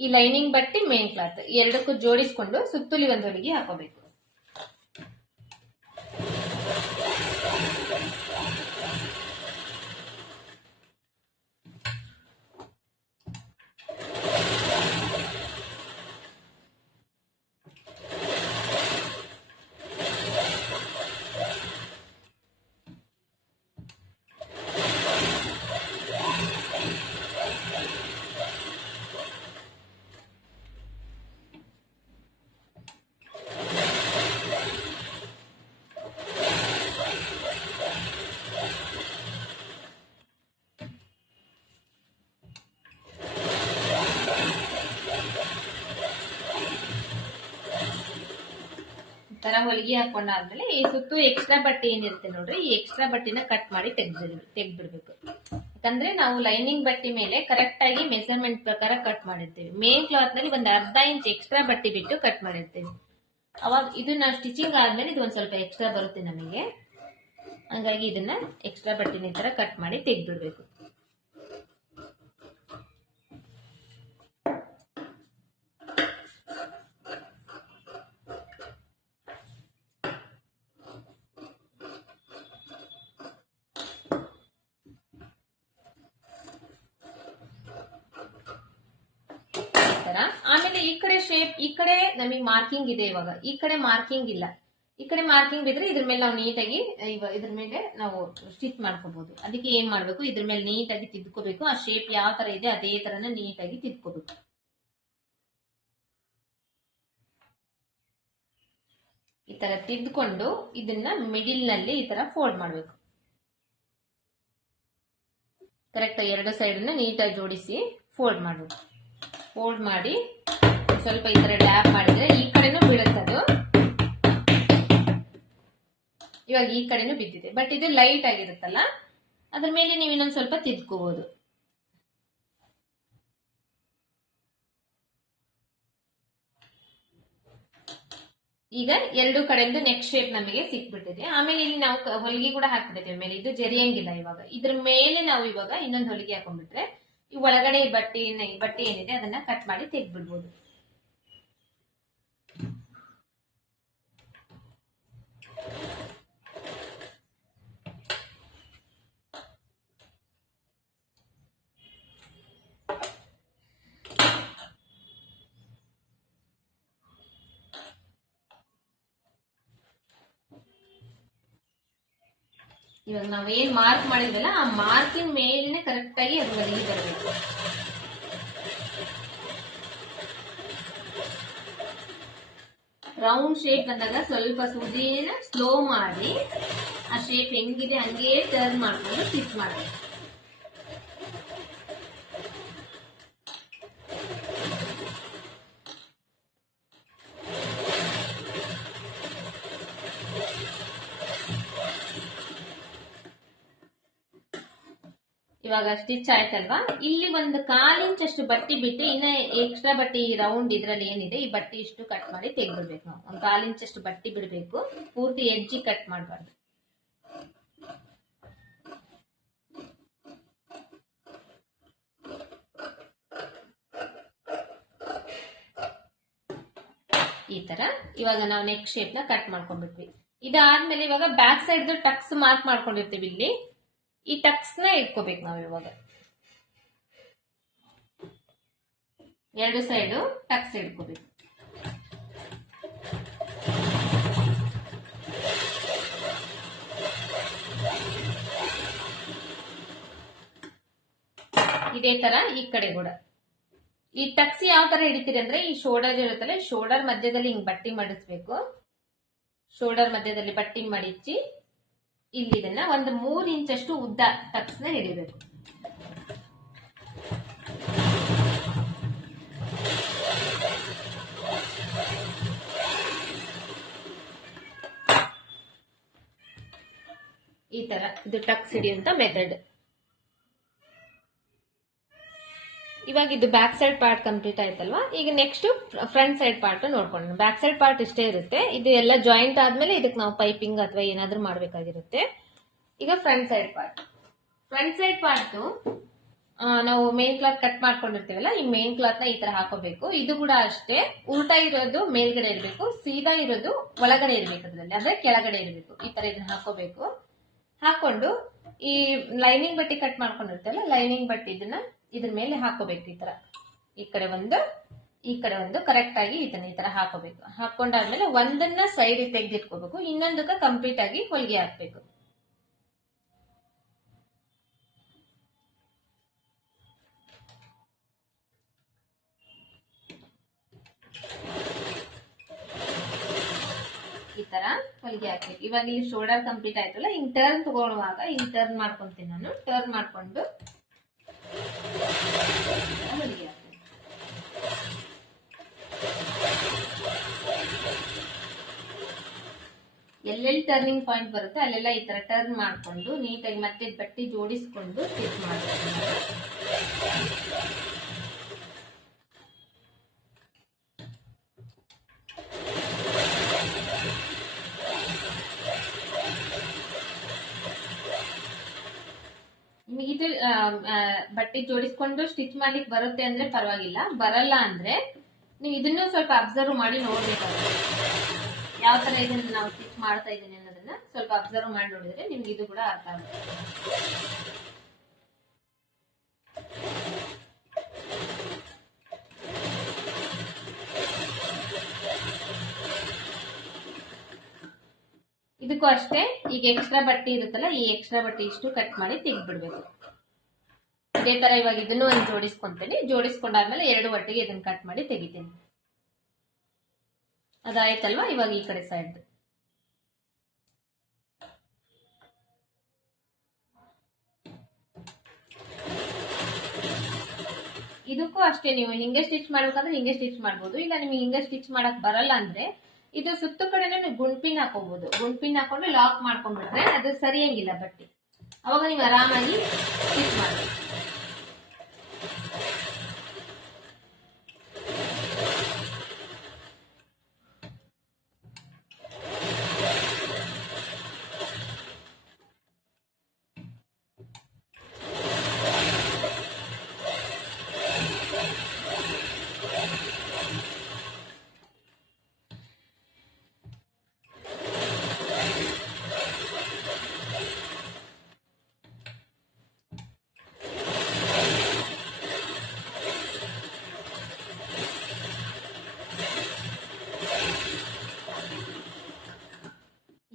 ಈ ಲೈನಿಂಗ್ ಬಟ್ಟೆ ಮೇನ್ ಕ್ಲಾತ್ ಎರಡಕ್ಕೂ ಜೋಡಿಸ್ಕೊಂಡು ಸುತ್ತಲಿ ಒಂದು ಹೊಲಿಗೆ ಹಾಕೋಬೇಕು. ತರ ಹೊಲಿಗೆ ಹಾಕೊಂಡಾದ್ಮೇಲೆ ಈ ಸುತ್ತು ಎಕ್ಸ್ಟ್ರಾ ಬಟ್ಟೆ ಏನಿರುತ್ತೆ ನೋಡ್ರಿ, ಈ ಎಕ್ಸ್ಟ್ರಾ ಬಟ್ಟೆನ ಕಟ್ ಮಾಡಿ ತೆಗ್ದ್ಬಿಡ್ಬೇಕು. ಯಾಕಂದ್ರೆ ನಾವು ಲೈನಿಂಗ್ ಬಟ್ಟೆ ಮೇಲೆ ಕರೆಕ್ಟ್ ಆಗಿ ಮೆಜರ್ಮೆಂಟ್ ಪ್ರಕಾರ ಕಟ್ ಮಾಡಿರ್ತೀವಿ. ಮೇನ್ ಕ್ಲಾತ್ ನಲ್ಲಿ ಒಂದು ಅರ್ಧ ಇಂಚ್ ಎಕ್ಸ್ಟ್ರಾ ಬಟ್ಟೆ ಬಿಟ್ಟು ಕಟ್ ಮಾಡಿರ್ತೀವಿ. ಅವಾಗ ಇದು ನಾವು ಸ್ಟಿಚಿಂಗ್ ಆದ್ಮೇಲೆ ಇದು ಒಂದ್ ಸ್ವಲ್ಪ ಎಕ್ಸ್ಟ್ರಾ ಬರುತ್ತೆ ನಮಗೆ. ಹಂಗಾಗಿ ಇದನ್ನ ಎಕ್ಸ್ಟ್ರಾ ಬಟ್ಟೆನ ಈ ತರ ಕಟ್ ಮಾಡಿ ತೆಗ್ದ್ಬಿಡ್ಬೇಕು. ತರ. ಆಮೇಲೆ ಈ ಕಡೆ ಶೇಪ್, ಈ ಕಡೆ ನಮಗೆ ಮಾರ್ಕಿಂಗ್ ಇದೆ, ಇವಾಗ ಈ ಕಡೆ ಮಾರ್ಕಿಂಗ್ ಇಲ್ಲ. ಈ ಕಡೆ ಮಾರ್ಕಿಂಗ್ ಬಿದ್ರೆ ಇದ್ರ ಮೇಲೆ ನಾವು ನೀಟಾಗಿ ಇದ್ರ ಮೇಲೆ ನಾವು ಸ್ಟಿಚ್ ಮಾಡ್ಕೋಬಹುದು. ಅದಕ್ಕೆ ಏನ್ ಮಾಡ್ಬೇಕು, ಇದ್ರ ಮೇಲೆ ನೀಟಾಗಿ ತಿದ್ಕೋಬೇಕು. ಆ ಶೇಪ್ ಯಾವ ತರ ಇದೆ ಅದೇ ತರನ ನೀಟಾಗಿ ತಿದ್ಕೋಬೇಕು. ಈ ತರ ತಿದ್ಕೊಂಡು ಇದನ್ನ ಮಿಡಿಲ್ ನಲ್ಲಿ ಈ ತರ ಫೋಲ್ಡ್ ಮಾಡ್ಬೇಕು. ಕರೆಕ್ಟ್ ಎರಡು ಸೈಡ್ ನೀಟಾಗಿ ಜೋಡಿಸಿ ಫೋಲ್ಡ್ ಮಾಡ್ಬೇಕು. ಫೋಲ್ಡ್ ಮಾಡಿ ಸ್ವಲ್ಪ ಈ ತರ ಡ್ಯಾಪ್ ಮಾಡಿದ್ರೆ ಈ ಕಡೆನೂ ಬೀಳುತ್ತದು. ಇವಾಗ ಈ ಕಡೆನೂ ಬಿದ್ದಿದೆ, ಬಟ್ ಇದು ಲೈಟ್ ಆಗಿರುತ್ತಲ್ಲ, ಅದ್ರ ಮೇಲೆ ನೀವು ಇನ್ನೊಂದು ಸ್ವಲ್ಪ ತಿದ್ಕೋಬಹುದು. ಈಗ ಎರಡು ಕಡೆಯಿಂದ ನೆಕ್ ಶೇಪ್ ನಮಗೆ ಸಿಕ್ಬಿಟ್ಟಿದೆ. ಆಮೇಲೆ ಇಲ್ಲಿ ನಾವು ಹೊಲಿಗೆ ಕೂಡ ಹಾಕ್ಬಿಟ್ಟಿದ್ದೇವೆ ಮೇಲೆ, ಇದು ಜರಿಯಂಗಿಲ್ಲ. ಇವಾಗ ಇದ್ರ ಮೇಲೆ ನಾವು ಇವಾಗ ಇನ್ನೊಂದು ಹೊಲಿಗೆ ಹಾಕೊಂಡ್ಬಿಟ್ರೆ ಈ ಒಳಗಡೆ ಬಟ್ಟೆ ಏನಿದೆ ಅದನ್ನ ಕಟ್ ಮಾಡಿ ತೆಗ್ದ್ಬಿಡ್ಬೋದು. ಇವಾಗ ನಾವೇನ್ ಮಾರ್ಕ್ ಮಾಡಿದ್ವಲ್ಲ ಆ ಮಾರ್ಕಿನ ಮೇಲಿನ ಕರೆಕ್ಟ್ ಆಗಿ ಅದು ಹೊಲಿಗೆ ಬರಬೇಕು. ರೌಂಡ್ ಶೇಪ್ ಬಂದಾಗ ಸ್ವಲ್ಪ ಸೂಜಿನ ಸ್ಲೋ ಮಾಡಿ ಆ ಶೇಪ್ ಹೆಂಗಿದೆ ಹಂಗೆ ಟರ್ನ್ ಮಾಡ್ಕೊಂಡು ಸ್ಟಿಚ್ ಮಾಡಬೇಕು. ಇವಾಗ ಸ್ಟಿಚ್ ಆಯ್ತಲ್ವಾ, ಇಲ್ಲಿ ಒಂದು 1/4 ಇಂಚ್ ಅಷ್ಟು ಬಟ್ಟೆ ಬಿಟ್ಟು ಇನ್ನ ಎಕ್ಸ್ಟ್ರಾ ಬಟ್ಟೆ ರೌಂಡ್ ಇದ್ರಲ್ಲಿ ಏನಿದೆ ಈ ಬಟ್ಟೆ ಇಷ್ಟು ಕಟ್ ಮಾಡಿ ತೆಗ್ದ್ಬಿಡ್ಬೇಕು. ನಾವು ಒಂದು 1/4 ಇಂಚ್ ಅಷ್ಟು ಬಟ್ಟೆ ಬಿಡಬೇಕು, ಪೂರ್ತಿ ಎಡ್ಜಿ ಕಟ್ ಮಾಡಬಾರ್ದು. ಈ ತರ ಇವಾಗ ನಾವು ನೆಕ್ ಶೇಪ್ ನ ಕಟ್ ಮಾಡ್ಕೊಂಡ್ಬಿಟ್ವಿ. ಇದಾದ್ಮೇಲೆ ಇವಾಗ ಬ್ಯಾಕ್ ಸೈಡ್ ಟಕ್ಸ್ ಮಾರ್ಕ್ ಮಾಡ್ಕೊಂಡಿರ್ತೀವಿ. ಇಲ್ಲಿ ಈ ಟಕ್ಸ್ ನ ಇಟ್ಕೋಬೇಕು ನಾವು. ಇವಾಗ ಎರಡು ಸೈಡು ಟಕ್ಸ್ ಇಟ್ಕೋಬೇಕು. ಇದೇ ತರ ಈ ಕಡೆ ಕೂಡ ಈ ಟಕ್ಸ್ ಯಾವ ತರ ಹಿಡಿತೀರಿ ಅಂದ್ರೆ, ಈ ಶೋಲ್ಡರ್ ಇರುತ್ತಲ್ಲ, ಶೋಲ್ಡರ್ ಮಧ್ಯದಲ್ಲಿ ಹಿಂಗ್ ಬಟ್ಟಿ ಮಡಿಸ್ಬೇಕು. ಶೋಲ್ಡರ್ ಮಧ್ಯದಲ್ಲಿ ಬಟ್ಟಿ ಮಡಿಚಿ ಇಲ್ಲಿ ಇದನ್ನ ಒಂದು 3 ಇಂಚ್ ಅಷ್ಟು ಉದ್ದ ಟಕ್ಸ್ ನ ಹಿಡಿಬೇಕು. ಈ ತರ ಇದು ಟಕ್ಸ್ ಹಿಡಿಯುವಂತ ಮೆಥಡ್. ಇವಾಗ ಇದು ಬ್ಯಾಕ್ ಸೈಡ್ ಪಾರ್ಟ್ ಕಂಪ್ಲೀಟ್ ಆಯ್ತಲ್ವಾ. ಈಗ ನೆಕ್ಸ್ಟ್ ಫ್ರಂಟ್ ಸೈಡ್ ಪಾರ್ಟ್ ನೋಡ್ಕೊಂಡು, ಬ್ಯಾಕ್ ಸೈಡ್ ಪಾರ್ಟ್ ಇಷ್ಟೇ ಇರುತ್ತೆ. ಇದು ಎಲ್ಲ ಜಾಯಿಂಟ್ ಆದ್ಮೇಲೆ ಇದಕ್ಕೆ ನಾವು ಪೈಪಿಂಗ್ ಅಥವಾ ಏನಾದ್ರೂ ಮಾಡ್ಬೇಕಾಗಿರುತ್ತೆ. ಈಗ ಫ್ರಂಟ್ ಸೈಡ್ ಪಾರ್ಟ್ ನಾವು ಮೇನ್ ಕ್ಲಾತ್ ಕಟ್ ಮಾಡ್ಕೊಂಡಿರ್ತೀವಲ್ಲ, ಈ ಮೇನ್ ಕ್ಲಾತ್ ನ ಈ ತರ ಹಾಕೋಬೇಕು. ಇದು ಕೂಡ ಅಷ್ಟೇ, ಉಲ್ಟಾ ಇರೋದು ಮೇಲ್ಗಡೆ ಇರಬೇಕು, ಸೀದಾ ಇರೋದು ಒಳಗಡೆ ಇರ್ಬೇಕು, ಅದ್ರಲ್ಲಿ ಅಂದ್ರೆ ಕೆಳಗಡೆ ಇರಬೇಕು. ಈ ತರ ಇದನ್ನ ಹಾಕೋಬೇಕು. ಹಾಕೊಂಡು ಈ ಲೈನಿಂಗ್ ಬಟ್ಟೆ ಕಟ್ ಮಾಡ್ಕೊಂಡಿರ್ತೇವಲ್ಲ, ಲೈನಿಂಗ್ ಬಟ್ಟೆ ಇದನ್ನ ಇದ್ರ ಮೇಲೆ ಹಾಕೋಬೇಕು. ಈ ತರ ಈ ಕಡೆ ಒಂದು ಕರೆಕ್ಟ್ ಆಗಿ ಇದನ್ನ ಈ ತರ ಹಾಕೋಬೇಕು. ಹಾಕೊಂಡಾದ್ಮೇಲೆ ಒಂದನ್ನ ಸೈಡ್ ತೆಗೆದಿಟ್ಕೋಬೇಕು, ಇನ್ನೊಂದಕ್ಕೆ ಕಂಪ್ಲೀಟ್ ಆಗಿ ಹೊಲಿಗೆ ಹಾಕ್ಬೇಕು. ಈ ತರ ಹೊಲಿಗೆ ಹಾಕ್ಬೇಕು. ಇವಾಗ ಇಲ್ಲಿ ಶೋಲ್ಡರ್ ಕಂಪ್ಲೀಟ್ ಆಯ್ತಲ್ಲ, ಹಿಂಗ್ ಟರ್ನ್ ತಗೊಳ್ಳುವಾಗ ಹಿಂಗ್ ಟರ್ನ್ ಮಾಡ್ಕೊಂತೀನಿ ನಾನು. ಟರ್ನ್ ಮಾಡ್ಕೊಂಡು ಹೊಲಿಗೆ ಹಾಕ್ಬೇಕು. ಎಲ್ಲೆಲ್ಲಿ ಟರ್ನಿಂಗ್ ಪಾಯಿಂಟ್ ಬರುತ್ತೆ ಅಲ್ಲೆಲ್ಲ ಈ ತರ ಟರ್ನ್ ಮಾಡ್ಕೊಂಡು ನೀಟಾಗಿ ಮತ್ತೆ ಬಟ್ಟೆ ಜೋಡಿಸ್ಕೊಂಡು ಸ್ಟಿಚ್ ಮಾಡಬೇಕು. ಇದು ಬಟ್ಟೆ ಜೋಡಿಸ್ಕೊಂಡು ಸ್ಟಿಚ್ ಮಾಡ್ಲಿಕ್ಕೆ ಬರುತ್ತೆ ಅಂದ್ರೆ ಪರವಾಗಿಲ್ಲ, ಬರಲ್ಲ ಅಂದ್ರೆ ನೀವು ಇದನ್ನು ಸ್ವಲ್ಪ ಅಬ್ಸರ್ವ್ ಮಾಡಿ ನೋಡ್ಬೇಕಾಗುತ್ತೆ. ಯಾವ ತರ ಇದನ್ನ ನಾವು ಸ್ಟಿಚ್ ಮಾಡ್ತಾ ಇದ್ದೀನಿ ಅನ್ನೋದನ್ನ ಸ್ವಲ್ಪ ಅಬ್ಸರ್ವ್ ಮಾಡಿ ನೋಡಿದ್ರೆ ನಿಮ್ಗೆ ಇದು ಕೂಡ ಅರ್ಥ ಆಗುತ್ತೆ. ಇದಕ್ಕೂ ಅಷ್ಟೇ, ಈಗ ಎಕ್ಸ್ಟ್ರಾ ಬಟ್ಟೆ ಇರುತ್ತಲ್ಲ, ಈ ಎಕ್ಸ್ಟ್ರಾ ಬಟ್ಟೆ ಇಷ್ಟು ಕಟ್ ಮಾಡಿ ತೆಗೆದ್ಬಿಡ್ಬೇಕು. ಇದೇ ತರ ಇವಾಗ ಇದನ್ನು ಒಂದು ಜೋಡಿಸ್ಕೊಂತೀನಿ. ಜೋಡಿಸ್ಕೊಂಡಾದ್ಮೇಲೆ ಎರಡು ಒಟ್ಟಿಗೆ ಇದನ್ನ ಕಟ್ ಮಾಡಿ ತೆಗಿತೀನಿ. ಅದಾಯ್ತಲ್ವಾ? ಇವಾಗ ಈ ಕಡೆ ಸೈಡ್ ಇದಕ್ಕೂ ಅಷ್ಟೇ, ನೀವು ಹಿಂಗೆ ಸ್ಟಿಚ್ ಮಾಡ್ಬೇಕಂದ್ರೆ ಹಿಂಗೆ ಸ್ಟಿಚ್ ಮಾಡ್ಬೋದು. ಇಲ್ಲ ನಿಮ್ಗೆ ಹಿಂಗೆ ಸ್ಟಿಚ್ ಮಾಡಕ್ ಬರಲ್ಲ ಅಂದ್ರೆ ಇದು ಸುತ್ತ ಕಡೆನೇ ನೀವು ಗುಂಡ್ಪಿನ್ ಹಾಕೋಬಹುದು. ಗುಂಡ್ಪಿನ್ ಹಾಕೊಂಡು ಲಾಕ್ ಮಾಡ್ಕೊಂಡ್ಬಿಟ್ರೆ ಅದು ಸರಿಯಂಗಿಲ್ಲ ಬಟ್ಟೆ. ಅವಾಗ ನೀವು ಆರಾಮಾಗಿ ಸ್ಟಿಚ್ ಮಾಡ್ಬೇಕು.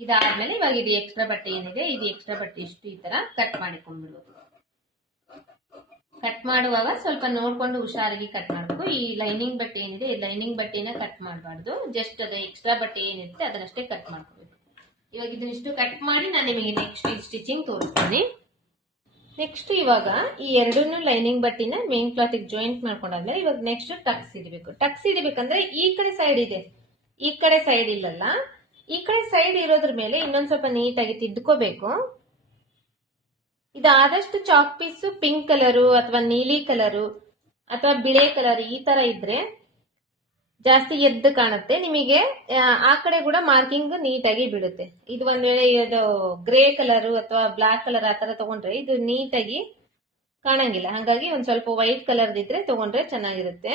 ಇದಾದ್ಮೇಲೆ ಇವಾಗ ಇದು ಎಕ್ಸ್ಟ್ರಾ ಬಟ್ಟೆ ಏನಿದೆ, ಇದು ಎಕ್ಸ್ಟ್ರಾ ಬಟ್ಟೆ ಇಷ್ಟು ಈ ತರ ಕಟ್ ಮಾಡಿಕೊಂಡ್ಬಿಡ್ಬೇಕು. ಕಟ್ ಮಾಡುವಾಗ ಸ್ವಲ್ಪ ನೋಡ್ಕೊಂಡು ಹುಷಾರಾಗಿ ಕಟ್ ಮಾಡಬೇಕು. ಈ ಲೈನಿಂಗ್ ಬಟ್ಟೆ ಏನಿದೆ, ಈ ಲೈನಿಂಗ್ ಬಟ್ಟೆನ ಕಟ್ ಮಾಡಬಾರ್ದು. ಜಸ್ಟ್ ಅದು ಎಕ್ಸ್ಟ್ರಾ ಬಟ್ಟೆ ಏನಿರುತ್ತೆ ಅದನ್ನಷ್ಟೇ ಕಟ್ ಮಾಡ್ಕೋಬೇಕು. ಇವಾಗ ಇದನ್ನಿಷ್ಟು ಕಟ್ ಮಾಡಿ ನಾನು ನಿಮಗೆ ನೆಕ್ಸ್ಟ್ ಸ್ಟಿಚಿಂಗ್ ತೋರಿಸ್ತೀನಿ. ನೆಕ್ಸ್ಟ್ ಇವಾಗ ಈ ಎರಡನ್ನೂ ಲೈನಿಂಗ್ ಬಟ್ಟೆನ ಮೇನ್ ಕ್ಲಾತ್ ಜಾಯಿಂಟ್ ಮಾಡ್ಕೊಂಡಾದ್ಮೇಲೆ ಇವಾಗ ನೆಕ್ಸ್ಟ್ ಟಕ್ಸ್ ಇಡಬೇಕು. ಟಕ್ಸ್ ಇಡಬೇಕಂದ್ರೆ ಈ ಕಡೆ ಸೈಡ್ ಇದೆ, ಈ ಕಡೆ ಸೈಡ್ ಇಲ್ಲಲ್ಲ, ಈ ಕಡೆ ಸೈಡ್ ಇರೋದ್ರ ಮೇಲೆ ಇನ್ನೊಂದ್ ಸ್ವಲ್ಪ ನೀಟಾಗಿ ತಿದ್ಕೋಬೇಕು. ಇದು ಆದಷ್ಟು ಚಾಕ್ ಪೀಸ್ ಪಿಂಕ್ ಕಲರು ಅಥವಾ ನೀಲಿ ಕಲರು ಅಥವಾ ಬಿಳೆ ಕಲರ್ ಈ ತರ ಇದ್ರೆ ಜಾಸ್ತಿ ಎದ್ದು ಕಾಣುತ್ತೆ ನಿಮಗೆ. ಆ ಕಡೆ ಕೂಡ ಮಾರ್ಕಿಂಗ್ ನೀಟಾಗಿ ಬೀಳುತ್ತೆ. ಇದು ಒಂದ್ ವೇಳೆ ಇದು ಗ್ರೇ ಕಲರು ಅಥವಾ ಬ್ಲಾಕ್ ಕಲರ್ ಆ ತರ ತಗೊಂಡ್ರೆ ಇದು ನೀಟಾಗಿ ಕಾಣಂಗಿಲ್ಲ. ಹಾಗಾಗಿ ಒಂದ್ ಸ್ವಲ್ಪ ವೈಟ್ ಕಲರ್ ಇದ್ರೆ ತಗೊಂಡ್ರೆ ಚೆನ್ನಾಗಿರುತ್ತೆ.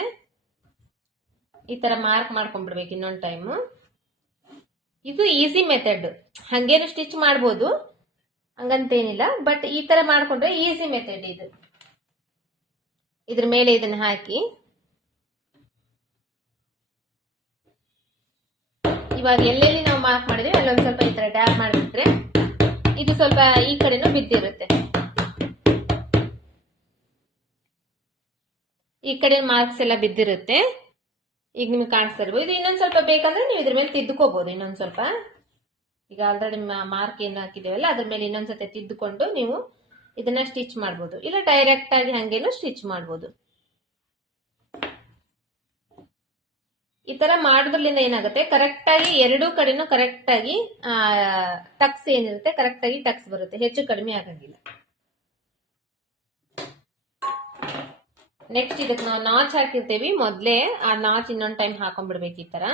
ಈ ತರ ಮಾರ್ಕ್ ಮಾಡ್ಕೊಂಡ್ಬಿಡ್ಬೇಕು ಇನ್ನೊಂದ್ ಟೈಮ್. ಇದು ಈಸಿ ಮೆಥಡ್, ಹಂಗೇನು ಸ್ಟಿಚ್ ಮಾಡ್ಬೋದು ಹಂಗಂತೇನಿಲ್ಲ, ಬಟ್ ಈ ತರ ಮಾಡ್ಕೊಂಡ್ರೆ ಈಸಿ ಮೆಥಡ್ ಇದು. ಇದ್ರ ಮೇಲೆ ಇದನ್ನ ಹಾಕಿ ಇವಾಗ ಎಲ್ಲೆಲ್ಲಿ ನಾವು ಮಾರ್ಕ್ ಮಾಡಿದ್ವಿ ಅಲ್ಲೊಂದ್ ಸ್ವಲ್ಪ ಈ ತರ ಟ್ಯಾಪ್ ಮಾಡಿಬಿಟ್ರೆ ಇದು ಸ್ವಲ್ಪ ಈ ಕಡೆನೂ ಬಿದ್ದಿರುತ್ತೆ. ಈ ಕಡೆ ಮಾರ್ಕ್ಸ್ ಎಲ್ಲ ಬಿದ್ದಿರುತ್ತೆ. ಈಗ ನಿಮ್ಗೆ ಕಾಣಿಸ್ತಾ ಇರ್ಬೋದು. ಇದು ಇನ್ನೊಂದ್ ಸ್ವಲ್ಪ ಬೇಕಂದ್ರೆ ನೀವು ಇದ್ರ ಮೇಲೆ ತಿದ್ದುಕೋಬಹುದು. ಇನ್ನೊಂದ್ ಸ್ವಲ್ಪ ಈಗ ಆಲ್ರೆಡಿ ಮಾರ್ಕ್ ಏನ್ ಹಾಕಿದೇವಲ್ಲ ಅದ್ರ ಮೇಲೆ ಇನ್ನೊಂದ್ಸತಿ ತಿದ್ದುಕೊಂಡು ನೀವು ಇದನ್ನ ಸ್ಟಿಚ್ ಮಾಡ್ಬೋದು. ಇಲ್ಲ ಡೈರೆಕ್ಟ್ ಆಗಿ ಹಂಗೇನು ಸ್ಟಿಚ್ ಮಾಡ್ಬೋದು. ಈ ತರ ಮಾಡೋದ್ರಿಂದ ಏನಾಗುತ್ತೆ, ಕರೆಕ್ಟ್ ಆಗಿ ಎರಡೂ ಕಡೆನೂ ಕರೆಕ್ಟ್ ಆಗಿ ಟಕ್ಸ್ ಏನಿರುತ್ತೆ ಕರೆಕ್ಟ್ ಆಗಿ ಟಕ್ಸ್ ಬರುತ್ತೆ, ಹೆಚ್ಚು ಕಡಿಮೆ ಆಗಂಗಿಲ್ಲ. ನೆಕ್ಸ್ಟ್ ಇದಕ್ಕೆ ನಾವು ನಾಚ್ ಹಾಕಿರ್ತೀವಿ ಮೊದ್ಲೇ, ಆ ನಾಚ್ ಇನ್ನೊಂದ್ ಟೈಮ್ ಹಾಕೊಂಡ್ಬಿಡ್ಬೇಕು. ಈ ತರ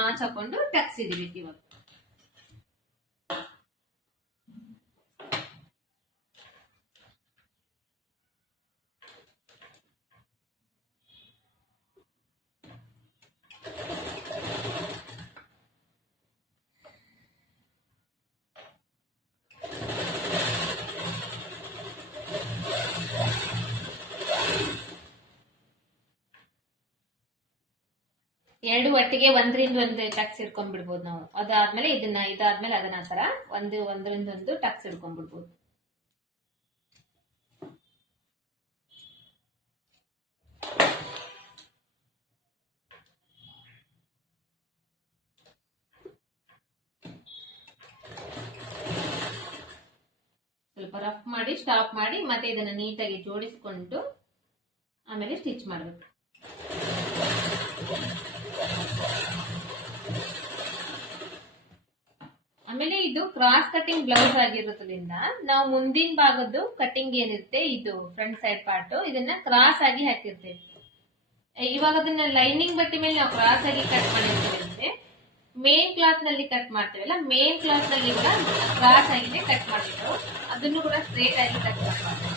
ನಾಚ್ ಹಾಕೊಂಡು ಟಕ್ಸ್ ಹಿಡಿಬೇಕು. ಇವಾಗ ಎರಡು ಒಟ್ಟಿಗೆ ಒಂದರಿಂದ ಒಂದು ಟಕ್ಸ್ ಹಿಡ್ಕೊಂಡ್ಬಿಡ್ಬೋದು ನಾವು. ಅದಾದ್ಮೇಲೆ ಇದಾದ್ಮೇಲೆ ಅದನ್ನ ತರ ಒಂದರಿಂದ ಒಂದು ಟಕ್ಸ್ ಹಿಡ್ಕೊಂಡ್ಬಿಡ್ಬೋದು. ಸ್ವಲ್ಪ ರಫ್ ಮಾಡಿ ಸ್ಟಾಪ್ ಮಾಡಿ ಮತ್ತೆ ಇದನ್ನ ನೀಟಾಗಿ ಜೋಡಿಸ್ಕೊಂಡು ಆಮೇಲೆ ಸ್ಟಿಚ್ ಮಾಡಬೇಕು. ಆಮೇಲೆ ಇದು ಕ್ರಾಸ್ ಕಟಿಂಗ್ ಬ್ಲೌಸ್ ಆಗಿರೋದ್ರಿಂದ ನಾವು ಮುಂದಿನ ಭಾಗದ್ದು ಕಟಿಂಗ್ ಏನಿರುತ್ತೆ ಇದು ಫ್ರಂಟ್ ಸೈಡ್ ಪಾರ್ಟ್ ಇದನ್ನ ಕ್ರಾಸ್ ಆಗಿ ಹಾಕಿರ್ತೇವೆ. ಇವಾಗ ಅದನ್ನ ಲೈನಿಂಗ್ ಬಟ್ಟೆ ಮೇಲೆ ನಾವು ಕ್ರಾಸ್ ಆಗಿ ಕಟ್ ಮಾಡಿರ್ತೇವೆ ಅಂದ್ರೆ ಮೇನ್ ಕ್ಲಾತ್ ನಲ್ಲಿ ಕಟ್ ಮಾಡ್ತೇವಲ್ಲ, ಮೇನ್ ಕ್ಲಾತ್ ನಲ್ಲಿ ಕೂಡ ಕ್ರಾಸ್ ಆಗಿದೆ ಕಟ್ ಮಾಡಿದ್ದು, ಅದನ್ನು ಕೂಡ ಸ್ಟ್ರೇಟ್ ಆಗಿ ಕಟ್ ಮಾಡ್ತೇವೆ.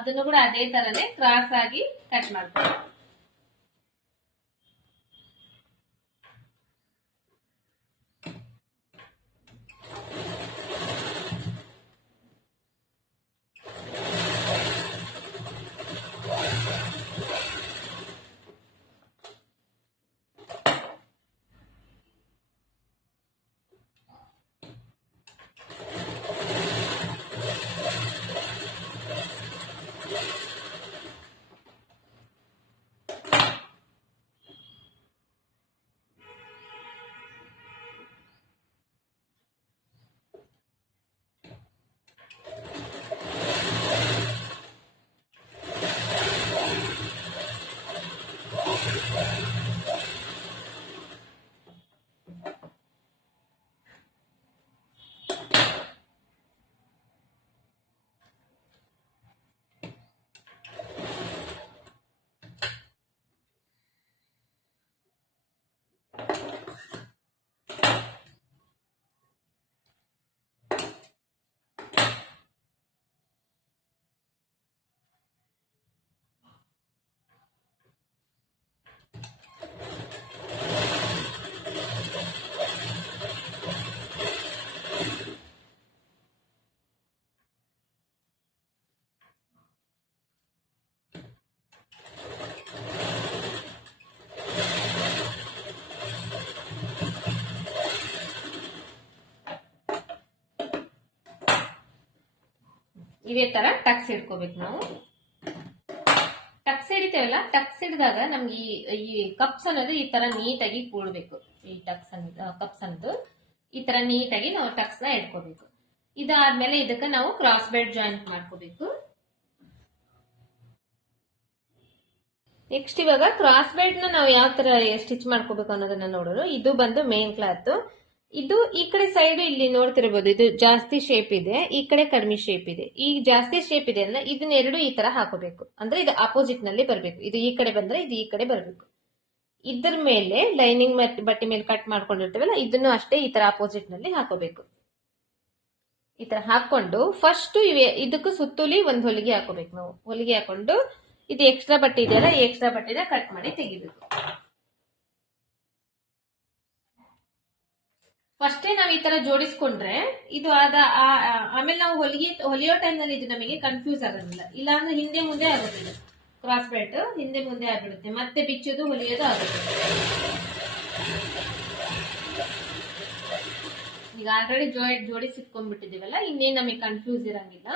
ಅದನ್ನು ಕೂಡ ಅದೇ ತರನೇ ಕ್ರಾಸ್ ಆಗಿ ಕಟ್ ಮಾಡ್ತೇವೆ. ಇದೇ ತರ ಟಕ್ಸ್ ಹಿಡ್ಕೋಬೇಕು ನಾವು. ಟಕ್ಸ್ ಹಿಡಿತೇವಲ್ಲ, ಟಕ್ಸ್ ಹಿಡಿದಾಗ ನಮ್ಗೆ ಈ ಕಪ್ಸ್ ಅನ್ನೋದು ಈ ತರ ನೀಟಾಗಿ ಕೂಡ್ಬೇಕು. ಈ ಕಪ್ಸ್ ಅನ್ನೋದು ಈ ತರ ನೀಟಾಗಿ ನಾವು ಟಕ್ಸ್ ನ ಹಿಡ್ಕೋಬೇಕು. ಇದಾದ್ಮೇಲೆ ಇದಕ್ಕೆ ನಾವು ಕ್ರಾಸ್ ಬೆಲ್ಟ್ ಜಾಯಿಂಟ್ ಮಾಡ್ಕೋಬೇಕು. ನೆಕ್ಸ್ಟ್ ಇವಾಗ ಕ್ರಾಸ್ ಬೆಲ್ಟ್ ನ ನಾವು ಯಾವ ತರ ಸ್ಟಿಚ್ ಮಾಡ್ಕೋಬೇಕು ಅನ್ನೋದನ್ನ ನೋಡೋಣ. ಇದು ಬಂದು ಮೇನ್ ಕ್ಲಾತ್. ಇದು ಈ ಕಡೆ ಸೈಡ್ ಇಲ್ಲಿ ನೋಡ್ತಿರ್ಬೋದು, ಇದು ಜಾಸ್ತಿ ಶೇಪ್ ಇದೆ, ಈ ಕಡೆ ಕಡಿಮೆ ಶೇಪ್ ಇದೆ. ಈ ಜಾಸ್ತಿ ಶೇಪ್ ಇದೆ ಅಂದ್ರೆ ಇದನ್ನೆರಡು ಈ ತರ ಹಾಕೋಬೇಕು. ಅಂದ್ರೆ ಇದು ಅಪೋಸಿಟ್ ನಲ್ಲಿ ಬರ್ಬೇಕು. ಇದು ಈ ಕಡೆ ಬಂದ್ರೆ ಇದು ಈ ಕಡೆ ಬರ್ಬೇಕು. ಇದ್ರ ಮೇಲೆ ಲೈನಿಂಗ್ ಬಟ್ಟೆ ಮೇಲೆ ಕಟ್ ಮಾಡ್ಕೊಂಡಿರ್ತೀವಲ್ಲ, ಇದನ್ನು ಅಷ್ಟೇ ಈ ತರ ಅಪೋಸಿಟ್ ನಲ್ಲಿ ಹಾಕೋಬೇಕು. ಈ ತರ ಹಾಕೊಂಡು ಫಸ್ಟ್ ಇದಕ್ಕೂ ಸುತ್ತಲಿ ಒಂದು ಹೊಲಿಗೆ ಹಾಕೋಬೇಕು. ನಾವು ಹೊಲಿಗೆ ಹಾಕೊಂಡು ಇದು ಎಕ್ಸ್ಟ್ರಾ ಬಟ್ಟೆ ಇದೆಯಲ್ಲ, ಈ ಎಕ್ಸ್ಟ್ರಾ ಬಟ್ಟೆನ ಕಟ್ ಮಾಡಿ ತೆಗಿಬೇಕು. ಫಸ್ಟೇ ನಾವು ಈ ತರ ಜೋಡಿಸ್ಕೊಂಡ್ರೆ ಇದು ಆಮೇಲೆ ನಾವು ಹೊಲಿಯೋ ಟೈಮ್ ನಲ್ಲಿ ಇದು ನಮಗೆ ಕನ್ಫ್ಯೂಸ್ ಆಗೋದಿಲ್ಲ. ಇಲ್ಲಾಂದ್ರೆ ಹಿಂದೆ ಮುಂದೆ ಆಗೋದಿಲ್ಲ. ಕ್ರಾಸ್ ಬೆಲ್ಟ್ ಹಿಂದೆ ಮುಂದೆ ಆಗ್ಬಿಡುತ್ತೆ, ಮತ್ತೆ ಬಿಚ್ಚೋದು ಹೊಲಿಯೋದು ಆಗುತ್ತೆ. ಈಗ ಆಲ್ರೆಡಿ ಜೋಡಿಸಿ ಇಟ್ಕೊಂಡ್ಬಿಟ್ಟಿದೀವಲ್ಲ, ಇನ್ನೇನು ನಮಗೆ ಕನ್ಫ್ಯೂಸ್ ಇರಂಗಿಲ್ಲ.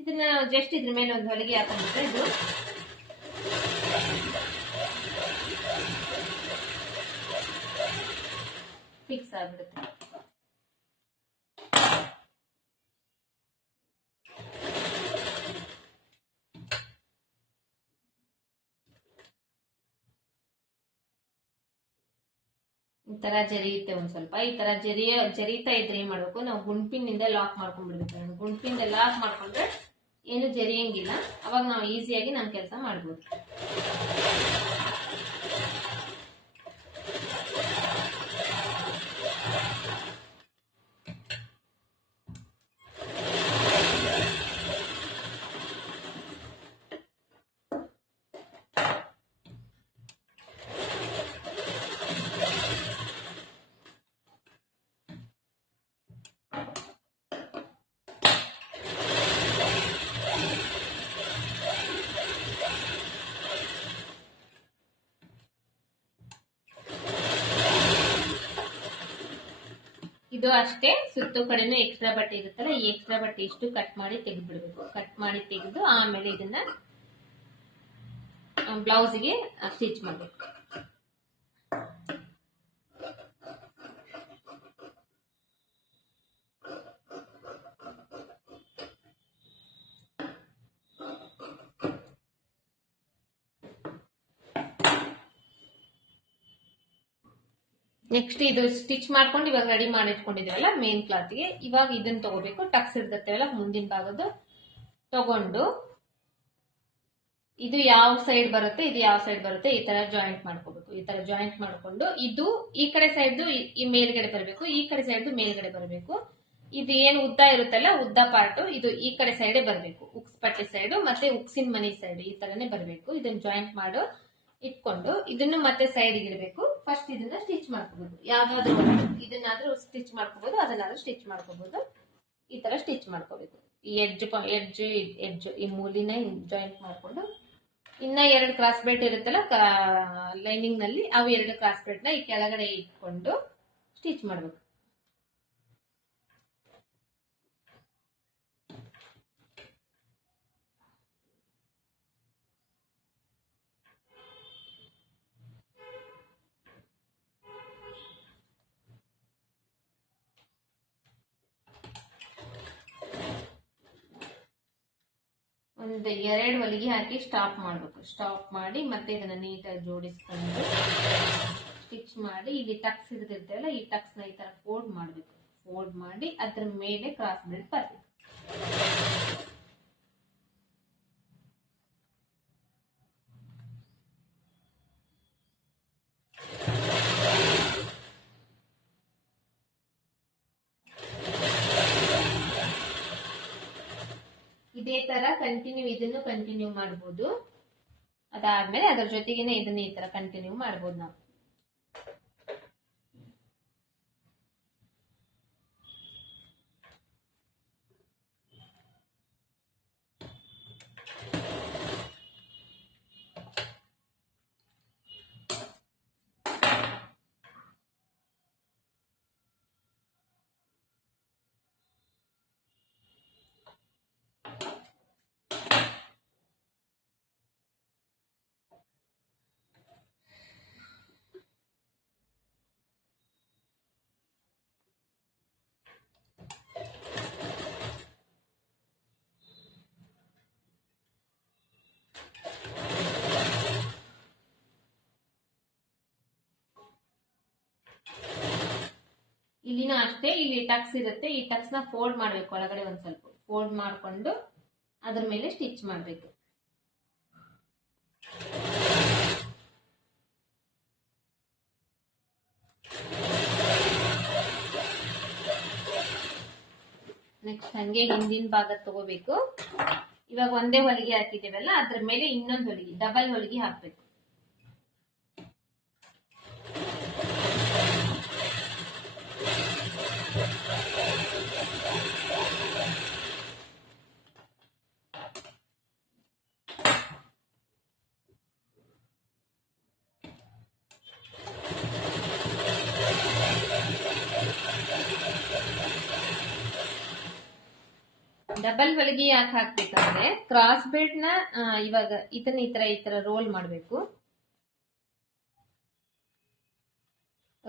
ಇದನ್ನ ಜಸ್ಟ್ ಇದ್ರ ಮೇಲೆ ಒಂದು ಹೊಲಿಗೆ ಹಾಕೊಂಡ್ಬಿಟ್ರೆ ಇದು ಫಿಕ್ಸ್ ಆಗ್ಬಿಡುತ್ತೆ. ಈ ತರ ಜರಿಯುತ್ತೆ ಒಂದ್ ಸ್ವಲ್ಪ. ಈ ತರ ಜರಿತಾ ಇದ್ರೆ ಏನ್ ಮಾಡ್ಬೇಕು, ನಾವು ಗುಂಪಿನಿಂದ ಲಾಕ್ ಮಾಡ್ಕೊಂಡ್ಬಿಡ್ಬೇಕು. ಗುಂಪಿಂದ ಲಾಕ್ ಮಾಡ್ಕೊಂಡ್ರೆ ಏನು ಜರಿಯಂಗಿಲ್ಲ. ಅವಾಗ ನಾವು ಈಸಿಯಾಗಿ ನಮ್ಮ ಕೆಲಸ ಮಾಡ್ಬೋದು. ಇದು ಅಷ್ಟೇ, ಸುತ್ತು ಕಡೆನೂ ಎಕ್ಸ್ಟ್ರಾ ಬಟ್ಟೆ ಇರುತ್ತಲ್ಲ, ಈ ಎಕ್ಸ್ಟ್ರಾ ಬಟ್ಟೆ ಇಷ್ಟು ಕಟ್ ಮಾಡಿ ತೆಗೆದ್ಬಿಡ್ಬೇಕು. ಕಟ್ ಮಾಡಿ ತೆಗೆದು ಆಮೇಲೆ ಇದನ್ನ ಬ್ಲೌಸ್ಗೆ ಸ್ಟಿಚ್ ಮಾಡಬೇಕು. ನೆಕ್ಸ್ಟ್ ಇದು ಸ್ಟಿಚ್ ಮಾಡ್ಕೊಂಡು ಇವಾಗ ರೆಡಿ ಮಾಡಿ ಇಟ್ಕೊಂಡಿದ್ದೀವಲ್ಲ ಮೇನ್ ಕ್ಲಾತ್ಗೆ, ಇವಾಗ ಇದನ್ನ ತಗೋಬೇಕು. ಟಕ್ಸ್ ಹಿಡ್ದಿರ್ತೇವಲ್ಲ ಮುಂದಿನ ಭಾಗದ್ದು ತಗೊಂಡು ಇದು ಯಾವ ಸೈಡ್ ಬರುತ್ತೆ, ಇದು ಯಾವ ಸೈಡ್ ಬರುತ್ತೆ, ಈ ತರ ಜಾಯಿಂಟ್ ಮಾಡ್ಕೋಬೇಕು. ಈ ತರ ಜಾಯಿಂಟ್ ಮಾಡ್ಕೊಂಡು ಇದು ಈ ಕಡೆ ಸೈಡ್ ಈ ಮೇಲ್ಗಡೆ ಬರಬೇಕು, ಈ ಕಡೆ ಸೈಡ್ ಮೇಲ್ಗಡೆ ಬರಬೇಕು. ಇದು ಏನು ಉದ್ದ ಇರುತ್ತಲ್ಲ, ಉದ್ದ ಪಾರ್ಟ್ ಇದು ಈ ಕಡೆ ಸೈಡೇ ಬರಬೇಕು. ಉಕ್ಸ್ ಪಟ್ಟಿ ಸೈಡ್ ಮತ್ತೆ ಉಕ್ಸಿನ ಮನಿ ಸೈಡ್ ಈ ತರನೇ ಬರಬೇಕು. ಇದನ್ನ ಜಾಯಿಂಟ್ ಮಾಡು ಇಟ್ಕೊಂಡು ಇದನ್ನು ಮತ್ತೆ ಸೈಡ್ ಇಡಬೇಕು. ಫಸ್ಟ್ ಇದನ್ನ ಸ್ಟಿಚ್ ಮಾಡ್ಕೋಬಹುದು. ಯಾವ್ದಾದ್ರು ಇದನ್ನಾದ್ರೂ ಸ್ಟಿಚ್ ಮಾಡ್ಕೋಬಹುದು, ಅದನ್ನಾದ್ರೂ ಸ್ಟಿಚ್ ಮಾಡ್ಕೋಬಹುದು. ಈ ತರ ಸ್ಟಿಚ್ ಮಾಡ್ಕೋಬೇಕು. ಈ ಎಡ್ಜ್ ಈ ಮೂಲಿನ ಜಾಯಿಂಟ್ ಮಾಡ್ಕೊಂಡು ಇನ್ನ 2 ಕ್ರಾಸ್ ಬೆಲ್ಟ್ ಇರುತ್ತಲ್ಲ ಲೈನಿಂಗ್ ನಲ್ಲಿ, ಅವು 2 ಕ್ರಾಸ್ ಬೆಲ್ಟ್ ನ ಈ ಕೆಳಗಡೆ ಇಟ್ಕೊಂಡು ಸ್ಟಿಚ್ ಮಾಡ್ಬೇಕು. ಒಂದು 2 ಹೊಲಿಗೆ ಹಾಕಿ ಸ್ಟಾಪ್ ಮಾಡಬೇಕು. ಸ್ಟಾಪ್ ಮಾಡಿ ಮತ್ತೆ ಇದನ್ನ ನೀಟಾಗಿ ಜೋಡಿಸ್ಕೊಂಡು ಸ್ಟಿಚ್ ಮಾಡಿ ಇಲ್ಲಿ ಟಕ್ಸ್ ಹಿಡಿದಿರ್ತೇವಲ್ಲ, ಈ ಟಕ್ಸ್ ನ ಈ ತರ ಫೋಲ್ಡ್ ಮಾಡಬೇಕು. ಫೋಲ್ಡ್ ಮಾಡಿ ಅದ್ರ ಮೇಲೆ ಕ್ರಾಸ್ ಬೆಲ್ಟ್ ಬರಬೇಕು. ಇದೇ ತರ ಇದನ್ನು ಕಂಟಿನ್ಯೂ ಮಾಡಬಹುದು. ಅದಾದ್ಮೇಲೆ ಅದರ ಜೊತೆಗೇನೆ ಇದನ್ನ ಈ ತರ ಕಂಟಿನ್ಯೂ ಮಾಡಬಹುದು ನಾವು. ಇಲ್ಲಿನೂ ಅಷ್ಟೇ, ಇಲ್ಲಿ ಟಕ್ಸ್ ಇರುತ್ತೆ, ಈ ಟಕ್ಸ್ ನ ಫೋಲ್ಡ್ ಮಾಡ್ಬೇಕು, ಒಳಗಡೆ ಒಂದ್ ಸ್ವಲ್ಪ ಫೋಲ್ಡ್ ಮಾಡ್ಕೊಂಡು ಅದ್ರ ಮೇಲೆ ಸ್ಟಿಚ್ ಮಾಡ್ಬೇಕು. ನೆಕ್ಸ್ಟ್ ಹಂಗೆ ಹಿಂದಿನ ಭಾಗ ತಗೋಬೇಕು. ಇವಾಗ ಒಂದೇ ಹೊಲಿಗೆ ಹಾಕಿದ್ದೇವಲ್ಲ, ಅದ್ರ ಮೇಲೆ ಇನ್ನೊಂದು ಹೊಲಿಗೆ, ಡಬಲ್ ಹೊಲಿಗೆ ಹಾಕ್ಬೇಕು. ಡಬಲ್ ಹೊಲಿಗೆ ಯಾಕೆ ಹಾಕ್ಬೇಕಂದ್ರೆ ಕ್ರಾಸ್ ಬೆಲ್ಟ್ ನ ಇವಾಗ ಇದನ್ನ ಈ ತರ ರೋಲ್ ಮಾಡ್ಬೇಕು.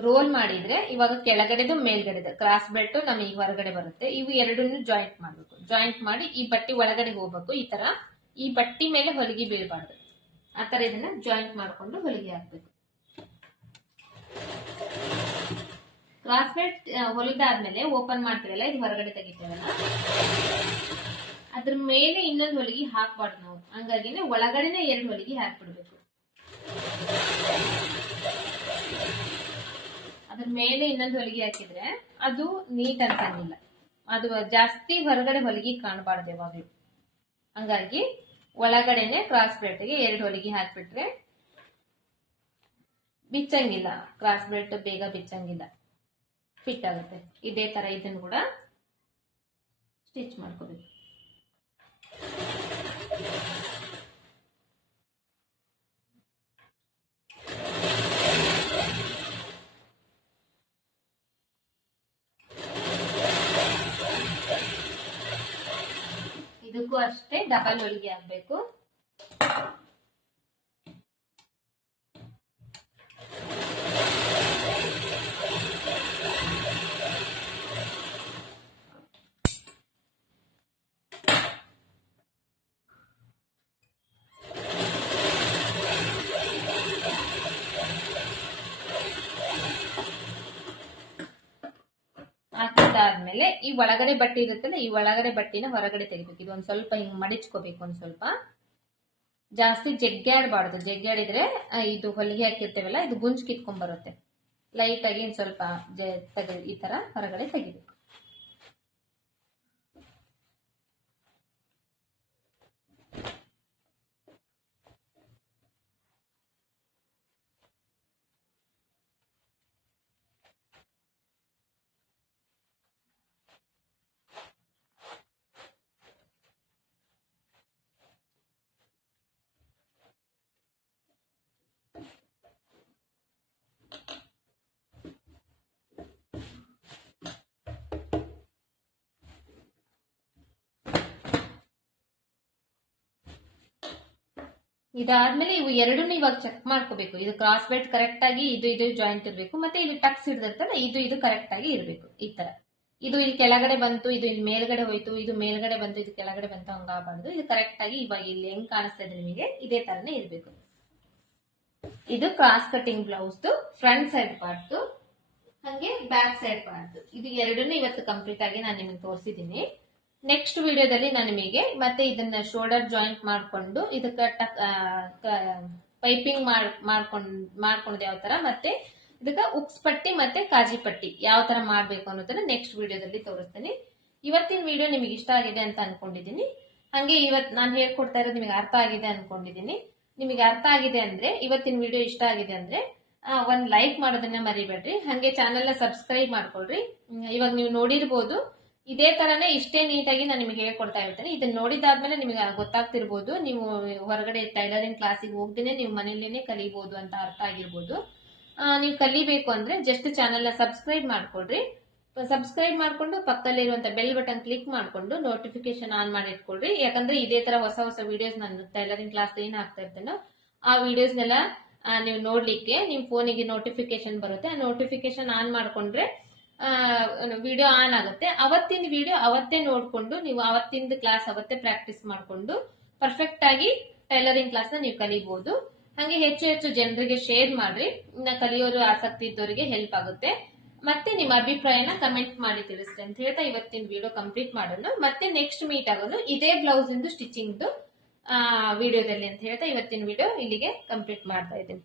ರೋಲ್ ಮಾಡಿದ್ರೆ ಇವಾಗ ಕೆಳಗಡೆದು ಮೇಲ್ಗಡೆದು ಕ್ರಾಸ್ ಬೆಲ್ಟ್ ನಮಗೆ ಹೊರಗಡೆ ಬರುತ್ತೆ. ಇವು ಎರಡನ್ನು ಜಾಯಿಂಟ್ ಮಾಡ್ಬೇಕು. ಜಾಯಿಂಟ್ ಮಾಡಿ ಈ ಬಟ್ಟೆ ಒಳಗಡೆ ಹೋಗ್ಬೇಕು. ಈ ತರ ಈ ಬಟ್ಟೆ ಮೇಲೆ ಹೊಲಿಗೆ ಬೀಳ್ಬಾರ್ದು. ಆತರ ಇದನ್ನ ಜಾಯಿಂಟ್ ಮಾಡ್ಕೊಂಡು ಹೊಲಿಗೆ ಹಾಕ್ಬೇಕು. ಕ್ರಾಸ್ ಬೆಲ್ಟ್ ಹೊಲಿದಾದ್ಮೇಲೆ ಓಪನ್ ಮಾಡ್ತೀವಲ್ಲ, ಇದು ಹೊರಗಡೆ ತೆಗಿತೇವಲ್ಲ, ಅದ್ರ ಮೇಲೆ ಇನ್ನೊಂದು ಹೊಲಿಗೆ ಹಾಕ್ಬಾರ್ದು ನಾವು. ಹಂಗಾಗಿನೇ ಒಳಗಡೆನೆ ಎರಡು ಹೊಲಿಗೆ ಹಾಕ್ಬಿಡ್ಬೇಕು. ಅದ್ರ ಮೇಲೆ ಇನ್ನೊಂದು ಹೊಲಿಗೆ ಹಾಕಿದ್ರೆ ಅದು ನೀಟ್ ಅನ್ಸಂಗಿಲ್ಲ. ಅದು ಜಾಸ್ತಿ ಹೊರಗಡೆ ಹೊಲಿಗೆ ಕಾಣಬಾರ್ದು ಯಾವಾಗ್ಲೂ. ಹಂಗಾಗಿ ಒಳಗಡೆನೆ ಕ್ರಾಸ್ ಬೆಲ್ಟ್ಗೆ ಎರಡು ಹೊಲಿಗೆ ಹಾಕ್ಬಿಟ್ರೆ ಬಿಚ್ಚಂಗಿಲ್ಲ. ಕ್ರಾಸ್ ಬೆಲ್ಟ್ ಬೇಗ ಬಿಚ್ಚಂಗಿಲ್ಲ, ಫಿಟ್ ಆಗುತ್ತೆ. ಇದೇ ತರ ಇದನ್ನು ಕೂಡ ಸ್ಟಿಚ್ ಮಾಡ್ಕೋಬೇಕು. ಇದಕ್ಕೂ ಅಷ್ಟೇ ಡಬಲ್ ಹೊಲಿಗೆ ಹಾಕ್ಬೇಕು. ಹಾಕಿದಾದ್ಮೇಲೆ ಈ ಒಳಗಡೆ ಬಟ್ಟೆ ಇರುತ್ತಲ್ಲ, ಈ ಒಳಗಡೆ ಬಟ್ಟೆನ ಹೊರಗಡೆ ತೆಗಿಬೇಕು. ಇದೊಂದ್ ಸ್ವಲ್ಪ ಹಿಂಗ್ ಮಡಿಚ್ಕೋಬೇಕು. ಒಂದ್ ಸ್ವಲ್ಪ ಜಾಸ್ತಿ ಜಗ್ಗಾಡಬಾರ್ದು. ಜಗ್ಗಾಡಿದ್ರೆ ಇದು ಹೊಲಿಗೆ ಹಾಕಿರ್ತೇವಲ್ಲ, ಇದು ಗುಂಜ್ ಕಿತ್ಕೊಂಡ್ ಬರುತ್ತೆ. ಲೈಟ್ ಆಗಿ ಒಂದ್ ಸ್ವಲ್ಪ ಈ ತರ ಹೊರಗಡೆ ತೆಗಿಬೇಕು. ಇದಾದ್ಮೇಲೆ ಇವು ಎರಡನ್ನೂ ಇವಾಗ ಚೆಕ್ ಮಾಡ್ಕೋಬೇಕು. ಇದು ಕ್ರಾಸ್ ಬೆಲ್ಟ್ ಕರೆಕ್ಟ್ ಆಗಿ ಇದು ಜಾಯಿಂಟ್ ಇರಬೇಕು, ಮತ್ತೆ ಇಲ್ಲಿ ಟಕ್ಸ್ ಹಿಡಿದಿರ್ತಲ್ಲ, ಇದು ಕರೆಕ್ಟ್ ಆಗಿ ಇರಬೇಕು. ಈ ತರ ಇದು ಇಲ್ಲಿ ಕೆಳಗಡೆ ಬಂತು, ಇದು ಇಲ್ಲಿ ಮೇಲ್ಗಡೆ ಹೋಯ್ತು, ಇದು ಮೇಲ್ಗಡೆ ಬಂತು, ಇದು ಕೆಳಗಡೆ ಬಂತು, ಹಂಗಾಗಬಾರ್ದು. ಇದು ಕರೆಕ್ಟ್ ಆಗಿ ಇವಾಗ ಇಲ್ಲಿ ಹೆಂಗ್ ಕಾಣಿಸ್ತಾ ಇದೆ ನಿಮಗೆ, ಇದೇ ತರನೇ ಇರಬೇಕು. ಇದು cross cutting blouse front side part, ಹಂಗೆ ಬ್ಯಾಕ್ ಸೈಡ್ ಪಾರ್ಟ್. ಇದು ಎರಡನ್ನೂ ಇವತ್ತು ಕಂಪ್ಲೀಟ್ ಆಗಿ ನಾನು ನಿಮಗೆ ತೋರಿಸಿದ್ದೀನಿ. ನೆಕ್ಸ್ಟ್ ವಿಡಿಯೋದಲ್ಲಿ ನಾನು ನಿಮಗೆ ಮತ್ತೆ ಇದನ್ನ ಶೋಲ್ಡರ್ ಜಾಯಿಂಟ್ ಮಾಡ್ಕೊಂಡು ಇದಕ್ಕೆ ಪೈಪಿಂಗ್ ಮಾಡ್ಕೊಂಡ್ ಯಾವ ತರ, ಮತ್ತೆ ಇದಕ್ಕೆ ಉಕ್ಸ್ ಪಟ್ಟಿ ಮತ್ತೆ ಕಾಜಿ ಪಟ್ಟಿ ಯಾವ ತರ ಮಾಡ್ಬೇಕು ಅನ್ನೋದನ್ನ ನೆಕ್ಸ್ಟ್ ವಿಡಿಯೋದಲ್ಲಿ ತೋರಿಸ್ತೀನಿ. ಇವತ್ತಿನ ವಿಡಿಯೋ ನಿಮಗೆ ಇಷ್ಟ ಆಗಿದೆ ಅಂತ ಅನ್ಕೊಂಡಿದೀನಿ. ಹಂಗೆ ಇವತ್ತು ನಾನು ಹೇಳ್ಕೊಡ್ತಾ ಇರೋದು ನಿಮಗೆ ಅರ್ಥ ಆಗಿದೆ ಅನ್ಕೊಂಡಿದೀನಿ. ನಿಮಗೆ ಅರ್ಥ ಆಗಿದೆ ಅಂದ್ರೆ, ಇವತ್ತಿನ ವಿಡಿಯೋ ಇಷ್ಟ ಆಗಿದೆ ಅಂದ್ರೆ ಒಂದ್ ಲೈಕ್ ಮಾಡೋದನ್ನ ಮರಿಬೇಡ್ರಿ. ಹಂಗೆ ಚಾನೆಲ್ ಸಬ್ಸ್ಕ್ರೈಬ್ ಮಾಡ್ಕೊಳ್ರಿ. ಇವಾಗ ನೀವು ನೋಡಿರ್ಬೋದು, ಇದೇ ತರನೇ ಇಷ್ಟೇ ನೀಟಾಗಿ ನಾನು ನಿಮಗೆ ಹೇಳ್ಕೊಡ್ತಾ ಇರ್ತೇನೆ. ಇದನ್ನ ನೋಡಿದಾದ್ಮೇಲೆ ನಿಮಗೆ ಗೊತ್ತಾಗ್ತಿರ್ಬೋದು, ನೀವು ಹೊರಗಡೆ ಟೈಲರಿಂಗ್ ಕ್ಲಾಸಿಗೆ ಹೋಗ್ದೇನೆ ನೀವು ಮನೆಯಲ್ಲೇನೆ ಕಲಿಬಹುದು ಅಂತ ಅರ್ಥ ಆಗಿರ್ಬೋದು. ನೀವು ಕಲಿಬೇಕು ಅಂದ್ರೆ ಜಸ್ಟ್ ಚಾನೆಲ್ ಸಬ್ಸ್ಕ್ರೈಬ್ ಮಾಡ್ಕೊಳ್ರಿ. ಸಬ್ಸ್ಕ್ರೈಬ್ ಮಾಡ್ಕೊಂಡು ಪಕ್ಕದಲ್ಲಿರುವಂತ ಬೆಲ್ ಬಟನ್ ಕ್ಲಿಕ್ ಮಾಡ್ಕೊಂಡು ನೋಟಿಫಿಕೇಶನ್ ಆನ್ ಮಾಡಿ ಇಟ್ಕೊಳ್ರಿ. ಯಾಕಂದ್ರೆ ಇದೇ ತರ ಹೊಸ ಹೊಸ ವಿಡಿಯೋಸ್ ನಾನು ಟೈಲರಿಂಗ್ ಕ್ಲಾಸ್ ಏನ್ ಹಾಕ್ತಾ ಇರ್ತೇನೋ ಆ ವಿಡಿಯೋಸ್ನೆಲ್ಲ ನೀವು ನೋಡ್ಲಿಕ್ಕೆ ನಿಮ್ ಫೋನಿಗೆ ನೋಟಿಫಿಕೇಶನ್ ಬರುತ್ತೆ. ಆ ನೋಟಿಫಿಕೇಶನ್ ಆನ್ ಮಾಡ್ಕೊಂಡ್ರೆ ವಿಡಿಯೋ ಆನ್ ಆಗುತ್ತೆ. ಅವತ್ತಿನ ವಿಡಿಯೋ ಅವತ್ತೇ ನೋಡ್ಕೊಂಡು ನೀವು ಅವತ್ತಿನ ಕ್ಲಾಸ್ ಅವತ್ತೇ ಪ್ರಾಕ್ಟೀಸ್ ಮಾಡ್ಕೊಂಡು ಪರ್ಫೆಕ್ಟ್ ಆಗಿ ಟೈಲರಿಂಗ್ ಕ್ಲಾಸ್ ನ ನೀವು ಕಲಿಬಹುದು. ಹಾಗೆ ಹೆಚ್ಚು ಹೆಚ್ಚು ಜನರಿಗೆ ಶೇರ್ ಮಾಡ್ರಿ. ಕಲಿಯೋರು ಆಸಕ್ತಿ ಇದ್ದವರಿಗೆ ಹೆಲ್ಪ್ ಆಗುತ್ತೆ. ಮತ್ತೆ ನಿಮ್ಮ ಅಭಿಪ್ರಾಯನ ಕಮೆಂಟ್ ಮಾಡಿ ತಿಳಿಸ್ರಿ ಅಂತ ಹೇಳ್ತಾ ಇವತ್ತಿನ ವಿಡಿಯೋ ಕಂಪ್ಲೀಟ್ ಮಾಡೋಣ. ಮತ್ತೆ ನೆಕ್ಸ್ಟ್ ಮೀಟ್ ಆಗೋನು ಇದೇ ಬ್ಲೌಸ್ ಇಂದು ಸ್ಟಿಚಿಂಗ್ ವಿಡಿಯೋದಲ್ಲಿ ಅಂತ ಹೇಳ್ತಾ ಇವತ್ತಿನ ವಿಡಿಯೋ ಇಲ್ಲಿಗೆ ಕಂಪ್ಲೀಟ್ ಮಾಡ್ತಾ ಇದ್ದೀನಿ.